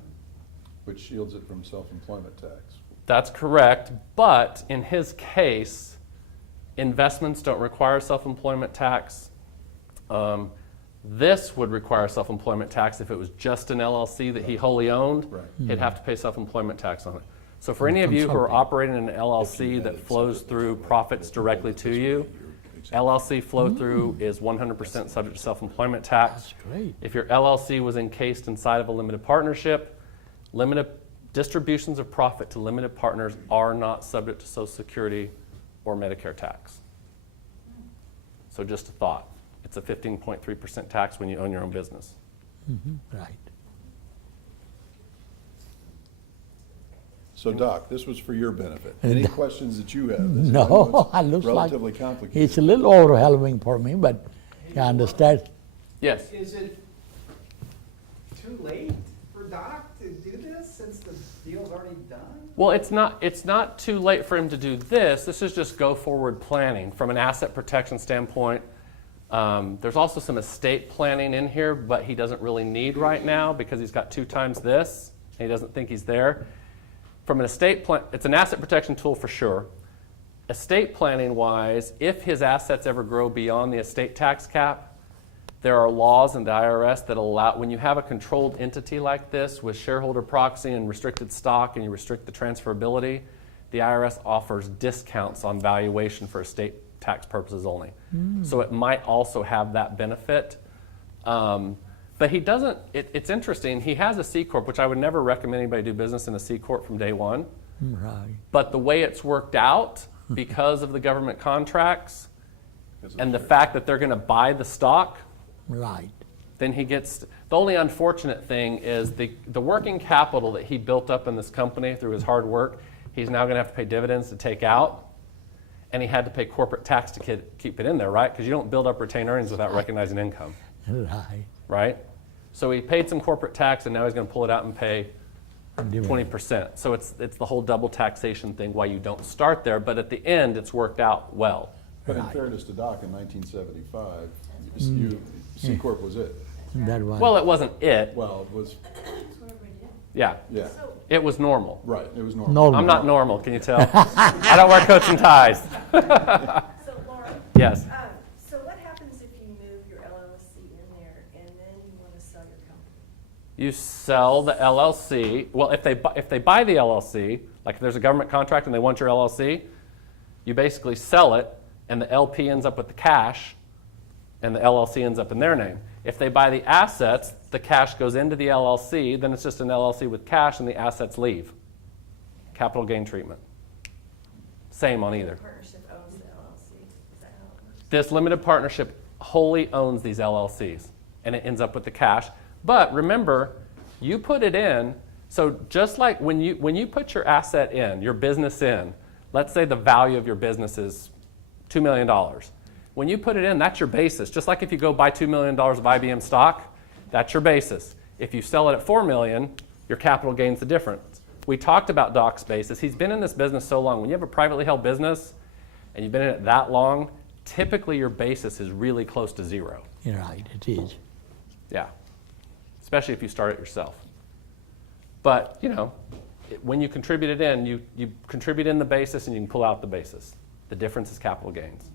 Which shields it from self-employment tax. That's correct, but in his case, investments don't require self-employment tax. This would require self-employment tax if it was just an LLC that he wholly owned. Right. He'd have to pay self-employment tax on it. So for any of you who are operating in an LLC that flows through profits directly to you, LLC flow-through is 100% subject to self-employment tax. That's great. If your LLC was encased inside of a limited partnership, limited distributions of profit to limited partners are not subject to Social Security or Medicare tax. So just a thought. It's a 15.3% tax when you own your own business. Right. So Doc, this was for your benefit. Any questions that you have? This is- I No, know it it's looks like relatively complicated. it's a little overwhelming for me, but you understand. Yes. Is it too late for Doc to do this since the deal's already done? Well, it's not too late for him to do this. This is just go forward planning from an asset protection standpoint. There's also some estate planning in here, but he doesn't really need right now because he's got 2 times this and he doesn't think he's there. From an estate plan, it's an asset protection tool for sure. Estate planning wise, if his assets ever grow beyond the estate tax cap, there are laws in the IRS that allow, when you have a controlled entity like this with shareholder proxy and restricted stock and you restrict the transferability, the IRS offers discounts on valuation for estate tax purposes only. So it might also have that benefit. But he doesn't, it's interesting, he has a C Corp, which I would never recommend anybody do business in a C Corp from day one. Right. But the way it's worked out, because of the government contracts and the fact that they're going to buy the stock, Right. then he gets, the only unfortunate thing is the working capital that he built up in this company through his hard work, he's now going to have to pay dividends to take out. And he had to pay corporate tax to keep it in there, right? Because you don't build up retained earnings without recognizing income, Right. right? So he paid some corporate tax and now he's going to pull it out and pay 20%. So it's the whole double taxation thing why you don't start there, but at the end it's worked out well. But in Right. fairness to Doc, in 1975, Mm. C Corp was it. That was. Well, it wasn't it. Well, it was, That's what everybody did. Yeah, yeah, So, it was normal. right, it was normal. Normal. I'm not normal, can you tell? I don't wear coats and ties. so Lauren, Yes. so what happens if you move your LLC in there and then you want to sell your company? You sell the LLC. Well, if they buy the LLC, like if there's a government contract and they want your LLC, you basically sell it, and the LP ends up with the cash, and the LLC ends up in their name. If they buy the assets, the cash goes into the LLC, then it's just an LLC with cash, and the assets leave. Capital gain treatment. Same on either. The partnership owns the LLC. Is that how it works? This limited partnership wholly owns these LLCs, and it ends up with the cash. But remember, you put it in, so just like when you put your asset in, your business in, let's say the value of your business is $2 million. When you put it in, that's your basis. Just like if you go buy $2 million of IBM stock, that's your basis. If you sell it at $4 million, your capital gains the difference. We talked about Doc's basis. He's been in this business so long. When you have a privately held business and you've been in it that long, typically your basis is really close to zero. You're right, it is. Yeah, especially if you start it yourself. But, you know, when you contribute it in, you contribute in the basis and you can pull out the basis. The difference is capital gains.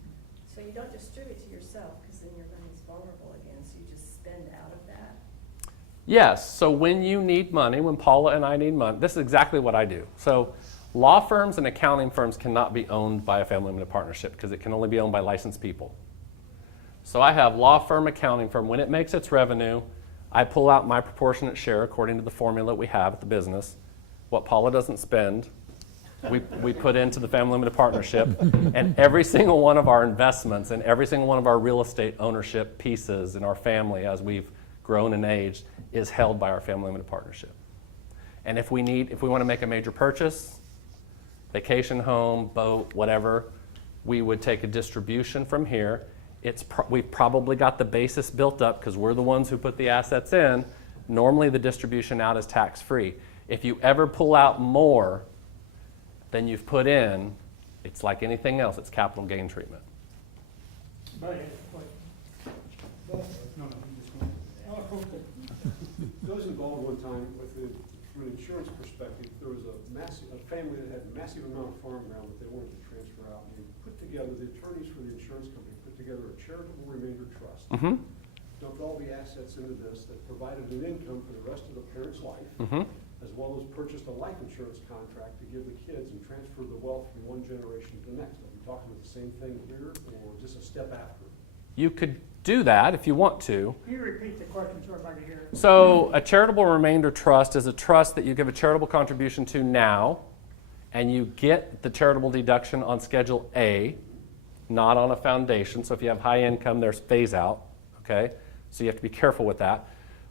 So you don't distribute to yourself because then your money's vulnerable again, so you just spend out of that? Yes, so when you need money, when Paula and I need money, this is exactly what I do. So law firms and accounting firms cannot be owned by a family limited partnership because it can only be owned by licensed people. So I have law firm, accounting firm. When it makes its revenue, I pull out my proportionate share according to the formula we have at the business. What Paula doesn't spend, we put into the family limited partnership. And every single one of our investments and every single one of our real estate ownership pieces in our family as we've grown and aged is held by our family limited partnership. And if we want to make a major purchase, vacation home, boat, whatever, we would take a distribution from here. We've probably got the basis built up because we're the ones who put the assets in. Normally the distribution out is tax-free. If you ever pull out more than you've put in, it's like anything else, it's capital gain treatment. I was involved one time from an insurance perspective. There was a family that had a massive amount of farm ground that they wanted to transfer out. And the attorneys for the insurance company put together a charitable remainder trust. Mm-hmm. Dumped all the assets into this that provided an income for the rest of the parent's life, Mm-hmm. as well as purchased a life insurance contract to give the kids and transfer the wealth from one generation to the next. Are we talking about the same thing here, or just a step after? You could do that if you want to. Can you repeat the question so everybody can hear it? So a charitable remainder trust is a trust that you give a charitable contribution to now, and you get the charitable deduction on Schedule A, not on a foundation. So if you have high income, there's phase out, okay? So you have to be careful with that.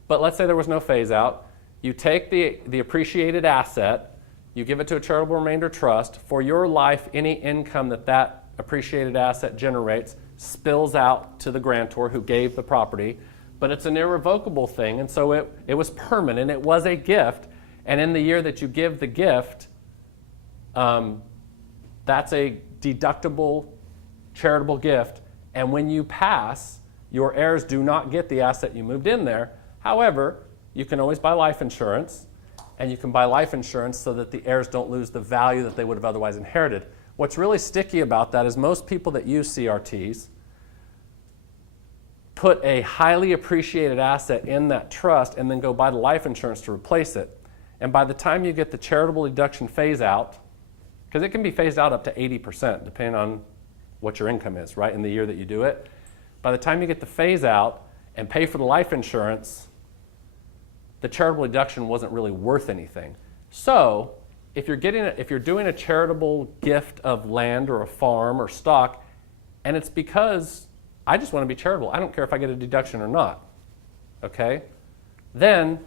But let's say there was no phase out. You take the appreciated asset, you give it to a charitable remainder trust. For your life, any income that appreciated asset generates spills out to the grantor who gave the property, but it's an irrevocable thing, and so it was permanent. It was a gift, and in the year that you give the gift, that's a deductible charitable gift, and when you pass, your heirs do not get the asset you moved in there. However, you can always buy life insurance, and you can buy life insurance so that the heirs don't lose the value that they would have otherwise inherited. What's really sticky about that is most people that use CRTs put a highly appreciated asset in that trust and then go buy the life insurance to replace it. And by the time you get the charitable deduction phase out, because it can be phased out up to 80% depending on what your income is, right, in the year that you do it. By the time you get the phase out and pay for the life insurance, the charitable deduction wasn't really worth anything. So if you're doing a charitable gift of land or a farm or stock, and it's because I just want to be charitable, I don't care if I get a deduction or not, okay? Then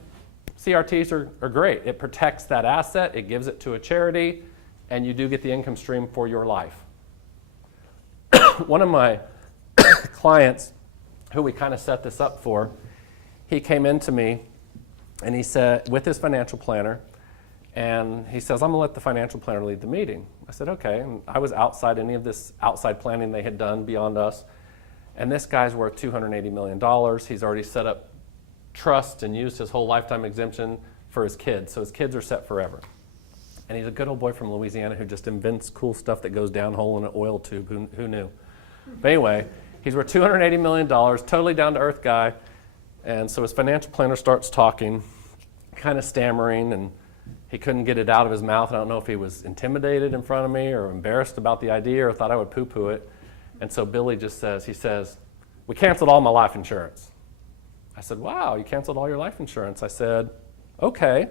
CRTs are great. It protects that asset, it gives it to a charity, and you do get the income stream for your life. One of my clients, who we kind of set this up for, he came in to me and he said, with his financial planner, And he says, I'm going to let the financial planner lead the meeting. I said, okay. And I was outside any of this outside planning they had done beyond us. And this guy's worth $280 million. He's already set up trust and used his whole lifetime exemption for his kids. So his kids are set forever. And he's a good old boy from Louisiana who just invents cool stuff that goes downhole in an oil tube. Who knew? But anyway, he's worth $280 million, totally down to earth guy. And so his financial planner starts talking, kind of stammering, and he couldn't get it out of his mouth. I don't know if he was intimidated in front of me or embarrassed about the idea or thought I would poo-poo it. And so Billy just says, we canceled all my life insurance. I said, wow, you canceled all your life insurance. I said, okay.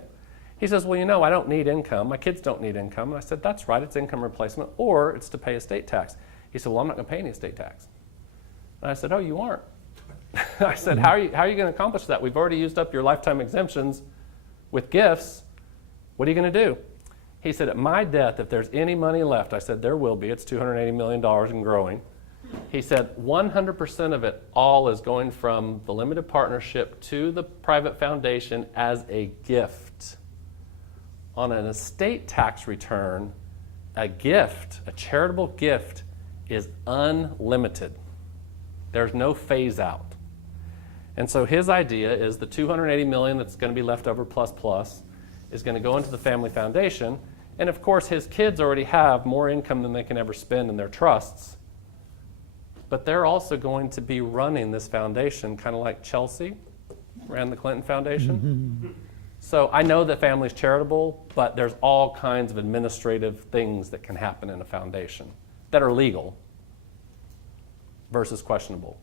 He says, well, you know, I don't need income. My kids don't need income. And I said, that's right, it's income replacement, or it's to pay estate tax. He said, well, I'm not going to pay any estate tax. And I said, oh, you aren't? I said, how are you going to accomplish that? We've already used up your lifetime exemptions with gifts. What are you going to do? He said, at my death, if there's any money left, I said, there will be. It's $280 million and growing. He said, 100% of it all is going from the limited partnership to the private foundation as a gift. On an estate tax return, a gift, a charitable gift, is unlimited. There's no phase out. And so his idea is the $280 million that's going to be left over plus is going to go into the family foundation. And of course, his kids already have more income than they can ever spend in their trusts. But they're also going to be running this foundation, kind of like Chelsea ran the Clinton Foundation. So I know that family's charitable, but there's all kinds of administrative things that can happen in a foundation that are legal versus questionable.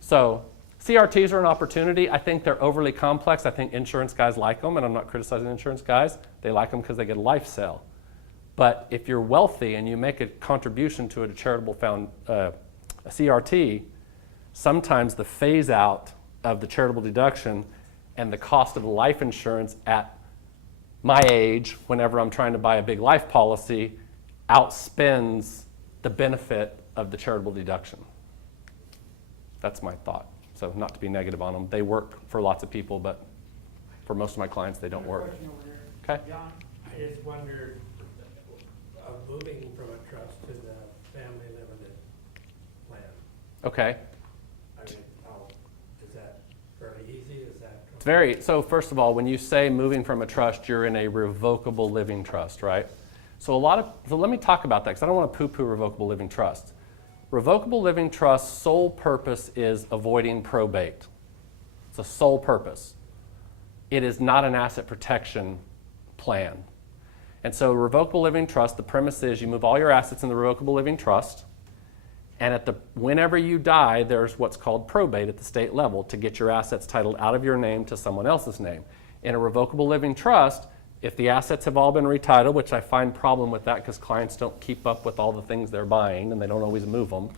So CRTs are an opportunity. I think they're overly complex. I think insurance guys like them, and I'm not criticizing insurance guys. They like them because they get a life sale. But if you're wealthy and you make a contribution to a charitable a CRT, sometimes the phase out of the charitable deduction and the cost of life insurance at my age, whenever I'm trying to buy a big life policy, outspends the benefit of the charitable deduction. That's my thought. So not to be negative on them. They work for lots of people, but for most of my clients, they don't work. Okay. John? I just wondered, moving from a trust to the family limited plan. Okay. I mean, is that fairly easy? Is that? It's very, so first of all, when you say moving from a trust, you're in a revocable living trust, right? So let me talk about that because I don't want to poo-poo revocable living trusts. Revocable living trust's sole purpose is avoiding probate. It's a sole purpose. It is not an asset protection plan. And so revocable living trust, the premise is you move all your assets in the revocable living trust, and whenever you die, there's what's called probate at the state level to get your assets titled out of your name to someone else's name. In a revocable living trust, if the assets have all been retitled, which I find problem with that because clients don't keep up with all the things they're buying and they don't always move them.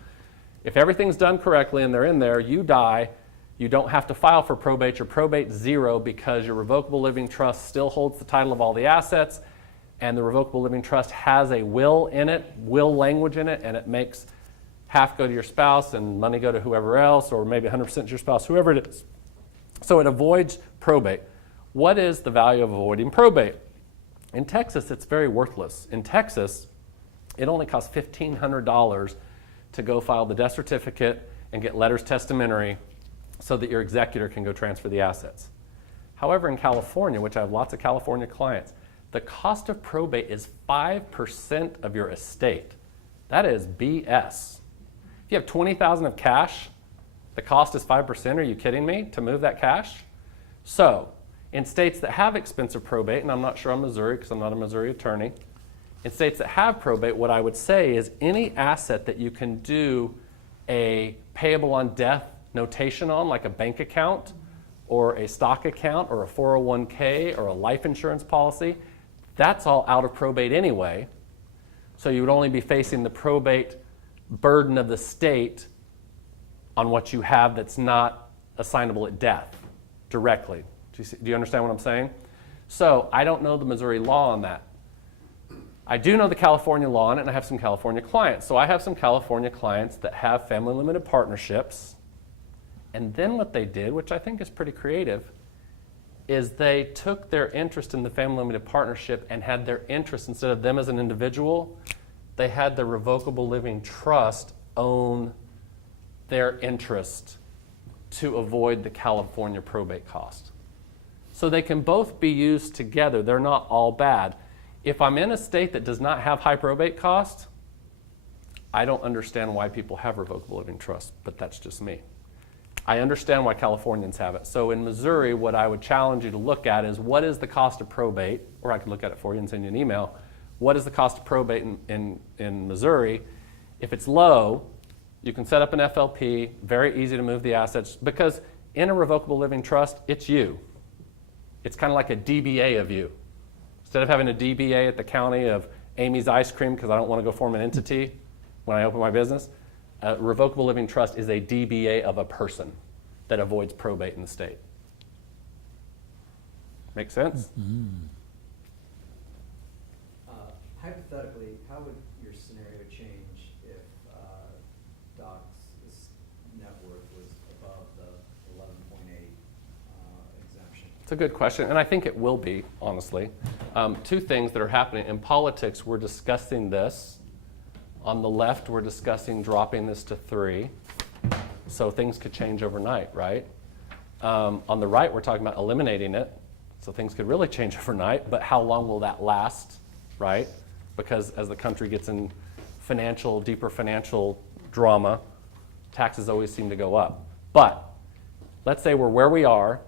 If everything's done correctly and they're in there, you die, you don't have to file for probate. Your probate's zero because your revocable living trust still holds the title of all the assets, and the revocable living trust has a will in it, will language in it, and it makes half go to your spouse and money go to whoever else, or maybe 100% to your spouse, whoever it is. So it avoids probate. What is the value of avoiding probate? In Texas, it's very worthless. In Texas, it only costs $1,500 to go file the death certificate and get letters testamentary so that your executor can go transfer the assets. However, in California, which I have lots of California clients, the cost of probate is 5% of your estate. That is BS. If you have $20,000 of cash, the cost is 5%. Are you kidding me to move that cash? So, in states that have expensive probate, and I'm not sure on Missouri because I'm not a Missouri attorney, in states that have probate, what I would say is any asset that you can do a payable on death notation on, like a bank account or a stock account or a 401k or a life insurance policy, that's all out of probate anyway. So you would only be facing the probate burden of the state on what you have that's not assignable at death directly. Do you understand what I'm saying? So I don't know the Missouri law on that. I do know the California law on it, and I have some California clients. So I have some California clients that have family limited partnerships, and then what they did, which I think is pretty creative, is they took their interest in the family limited partnership and had their interest, instead of them as an individual, they had the revocable living trust own their interest to avoid the California probate cost. So they can both be used together. They're not all bad. If I'm in a state that does not have high probate cost, I don't understand why people have revocable living trusts, but that's just me. I understand why Californians have it. So in Missouri, what I would challenge you to look at is what is the cost of probate, or I can look at it for you and send you an email. What is the cost of probate in Missouri? If it's low, you can set up an FLP, very easy to move the assets, because in a revocable living trust, it's you. It's kind of like a DBA of you. Instead of having a DBA at the county of Amy's Ice Cream because I don't want to go form an entity when I open my business, a revocable living trust is a DBA of a person that avoids probate in the state. Make sense? Hypothetically, how would your scenario change if Doc's net worth was above the 11.8 exemption? It's a good question, and I think it will be, honestly. Two things that are happening. In politics, we're discussing this. On the left, we're discussing dropping this to 3. So things could change overnight, right? On the right, we're talking about eliminating it. So things could really change overnight, but how long will that last, right? Because as the country gets in deeper financial drama, taxes always seem to go up. But let's say we're where we are,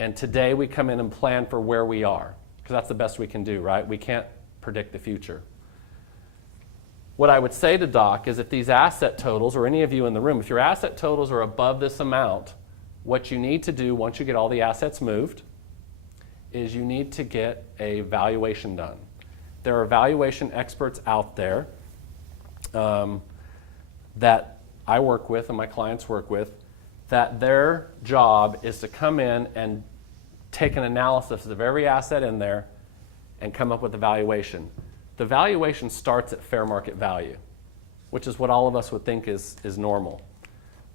and today we come in and plan for where we are, because that's the best we can do, right? We can't predict the future. What I would say to Doc is if these asset totals, or any of you in the room, if your asset totals are above this amount, what you need to do once you get all the assets moved is you need to get a valuation done. There are valuation experts out there that I work with and my clients work with, that their job is to come in and take an analysis of every asset in there and come up with a valuation. The valuation starts at fair market value, which is what all of us would think is normal.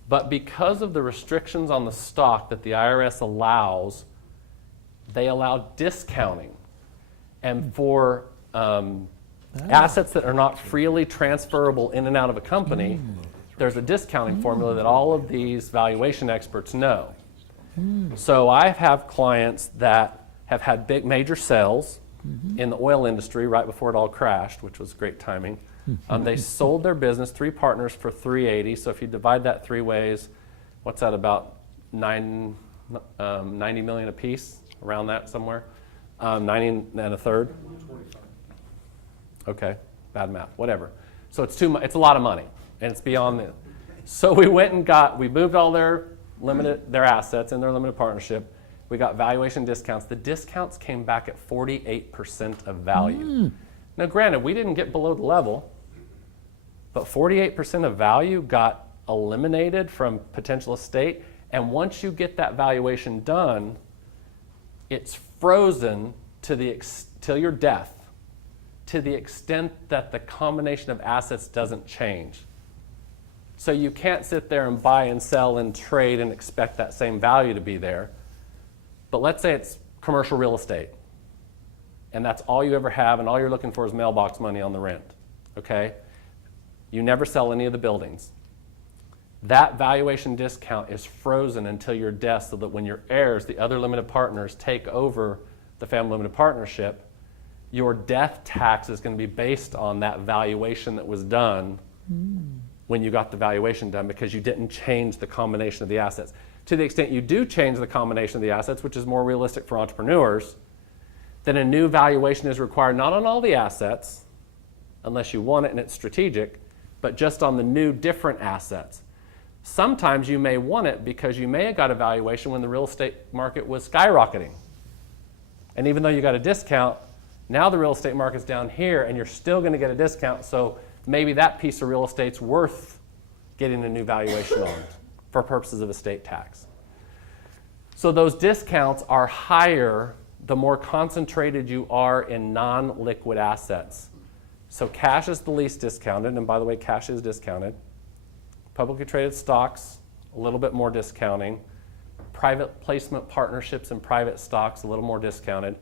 But because of the restrictions on the stock that the IRS allows, they allow discounting. And for assets that are not freely transferable in and out of a company, there's a discounting formula that all of these valuation experts know. So I have clients that have had big major sales in the oil industry right before it all crashed, which was great timing. They sold their business, 3 partners, for $380. So if you divide that 3 ways, what's that, about 90 million a piece, around that somewhere? 90 and a third? Okay, bad math, whatever. So it's a lot of money, and it's beyond the. So we went and we moved all their assets in their limited partnership. We got valuation discounts. The discounts came back at 48% of value. Now, granted, we didn't get below the level, but 48% of value got eliminated from potential estate. And once you get that valuation done, it's frozen till your death, to the extent that the combination of assets doesn't change. So you can't sit there and buy and sell and trade and expect that same value to be there. But let's say it's commercial real estate, and that's all you ever have, and all you're looking for is mailbox money on the rent, okay? You never sell any of the buildings. That valuation discount is frozen until your death, so that when your heirs, the other limited partners, take over the family limited partnership, your death tax is going to be based on that valuation that was done when you got the valuation done, because you didn't change the combination of the assets. To the extent you do change the combination of the assets, which is more realistic for entrepreneurs, then a new valuation is required, not on all the assets, unless you want it and it's strategic, but just on the new different assets. Sometimes you may want it because you may have got a valuation when the real estate market was skyrocketing. And even though you got a discount, now the real estate market's down here and you're still going to get a discount, so maybe that piece of real estate's worth getting a new valuation on for purposes of estate tax. So those discounts are higher the more concentrated you are in non-liquid assets. So cash is the least discounted, and by the way, cash is discounted. Publicly traded stocks, a little bit more discounting. private placement partnerships and private stocks, a little more discounted.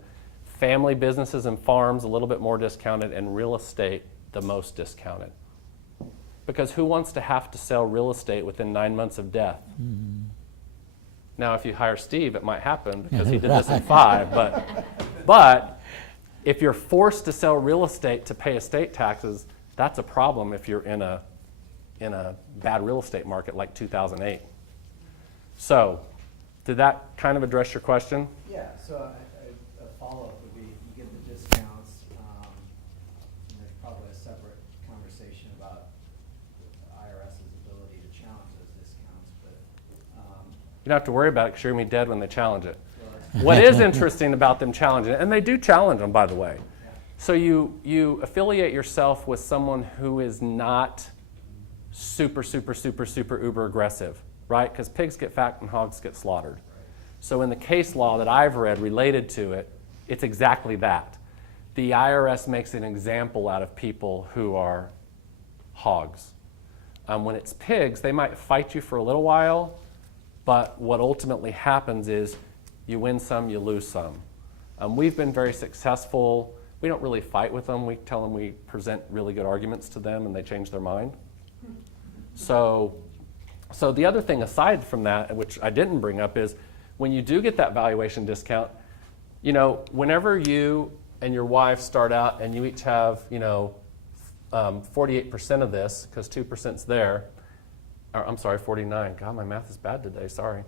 Family businesses and farms, a little bit more discounted. And real estate, the most discounted. Because who wants to have to sell real estate within 9 months of death? Now, if you hire Steve, it might happen because he did this in 5. But if you're forced to sell real estate to pay estate taxes, that's a problem if you're in a bad real estate market like 2008. So, did that kind of address your question? Yeah, so a follow-up would be, you get the discounts, and there's probably a separate conversation about the IRS's ability to challenge those discounts, but. You don't have to worry about it because you're going to be dead when they challenge it. What is interesting about them challenging it, and they do challenge them, by the way. So you affiliate yourself with someone who is not super uber aggressive, right? Because pigs get fat and hogs get slaughtered. So in the case law that I've read related to it, it's exactly that. The IRS makes an example out of people who are hogs. When it's pigs, they might fight you for a little while, but what ultimately happens is you win some, you lose some. We've been very successful. We don't really fight with them. We tell them we present really good arguments to them and they change their mind. So the other thing aside from that, which I didn't bring up, is when you do get that valuation discount, you know, whenever you and your wife start out and you each have, 48% of this, because 2%'s there, or I'm sorry, 49. God, my math is bad today, sorry.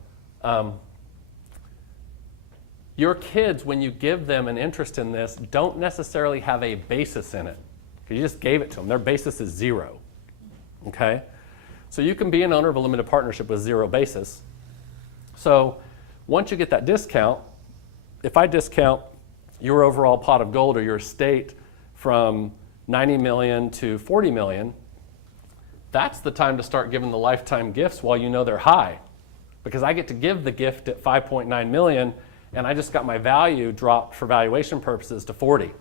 Your kids, when you give them an interest in this, don't necessarily have a basis in it, because you just gave it to them. Their basis is 0, okay? So you can be an owner of a limited partnership with 0 basis. So once you get that discount, if I discount your overall pot of gold or your estate from 90 million to 40 million, that's the time to start giving the lifetime gifts while you know they're high. Because I get to give the gift at 5.9 million, and I just got my value dropped for valuation purposes to 40.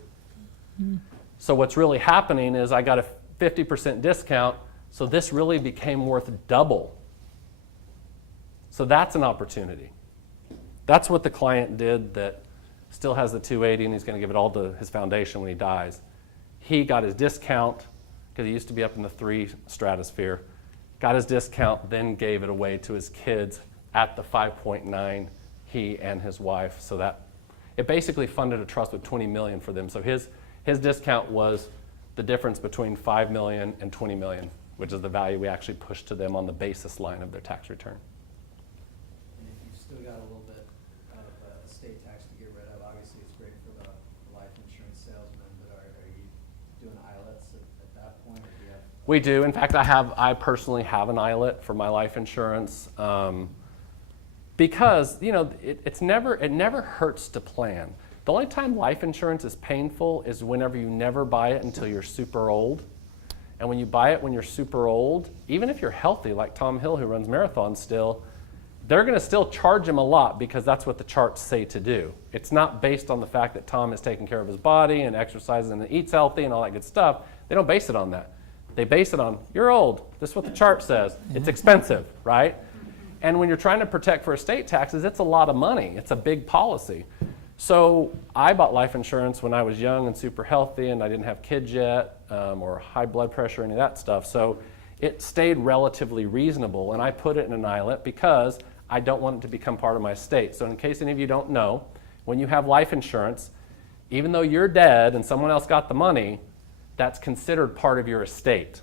So what's really happening is I got a 50% discount, so this really became worth double. So that's an opportunity. That's what the client did that still has the 280 and he's going to give it all to his foundation when he dies. He got his discount, because he used to be up in the 3 stratosphere, got his discount, then gave it away to his kids at the 5.9, he and his wife. So that it basically funded a trust with 20 million for them. So his discount was the difference between 5 million and 20 million, which is the value we actually pushed to them on the basis line of their tax return. And if you've still got a little bit of estate tax to get rid of, obviously it's great for the life insurance salesman, but are you doing ILETs at that point? Or do you have? We do. In fact, I personally have an ILET for my life insurance. Because it never hurts to plan. The only time life insurance is painful is whenever you never buy it until you're super old. And when you buy it when you're super old, even if you're healthy, like Tom Hill, who runs marathons still, they're going to still charge him a lot because that's what the charts say to do. It's not based on the fact that Tom is taking care of his body and exercises and eats healthy and all that good stuff. They don't base it on that. They base it on, you're old. This is what the chart says. It's expensive, right? And when you're trying to protect for estate taxes, it's a lot of money. It's a big policy. So I bought life insurance when I was young and super healthy and I didn't have kids yet or high blood pressure, any of that stuff. So it stayed relatively reasonable, and I put it in an ILET because I don't want it to become part of my estate. So in case any of you don't know, when you have life insurance, even though you're dead and someone else got the money, that's considered part of your estate.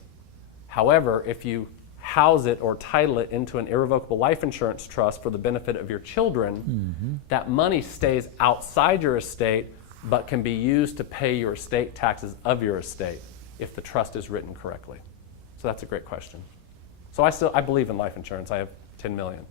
However, if you house it or title it into an irrevocable life insurance trust for the benefit of your children, that money stays outside your estate but can be used to pay your estate taxes of your estate if the trust is written correctly. So that's a great question. So I believe in life insurance. I have 10 million.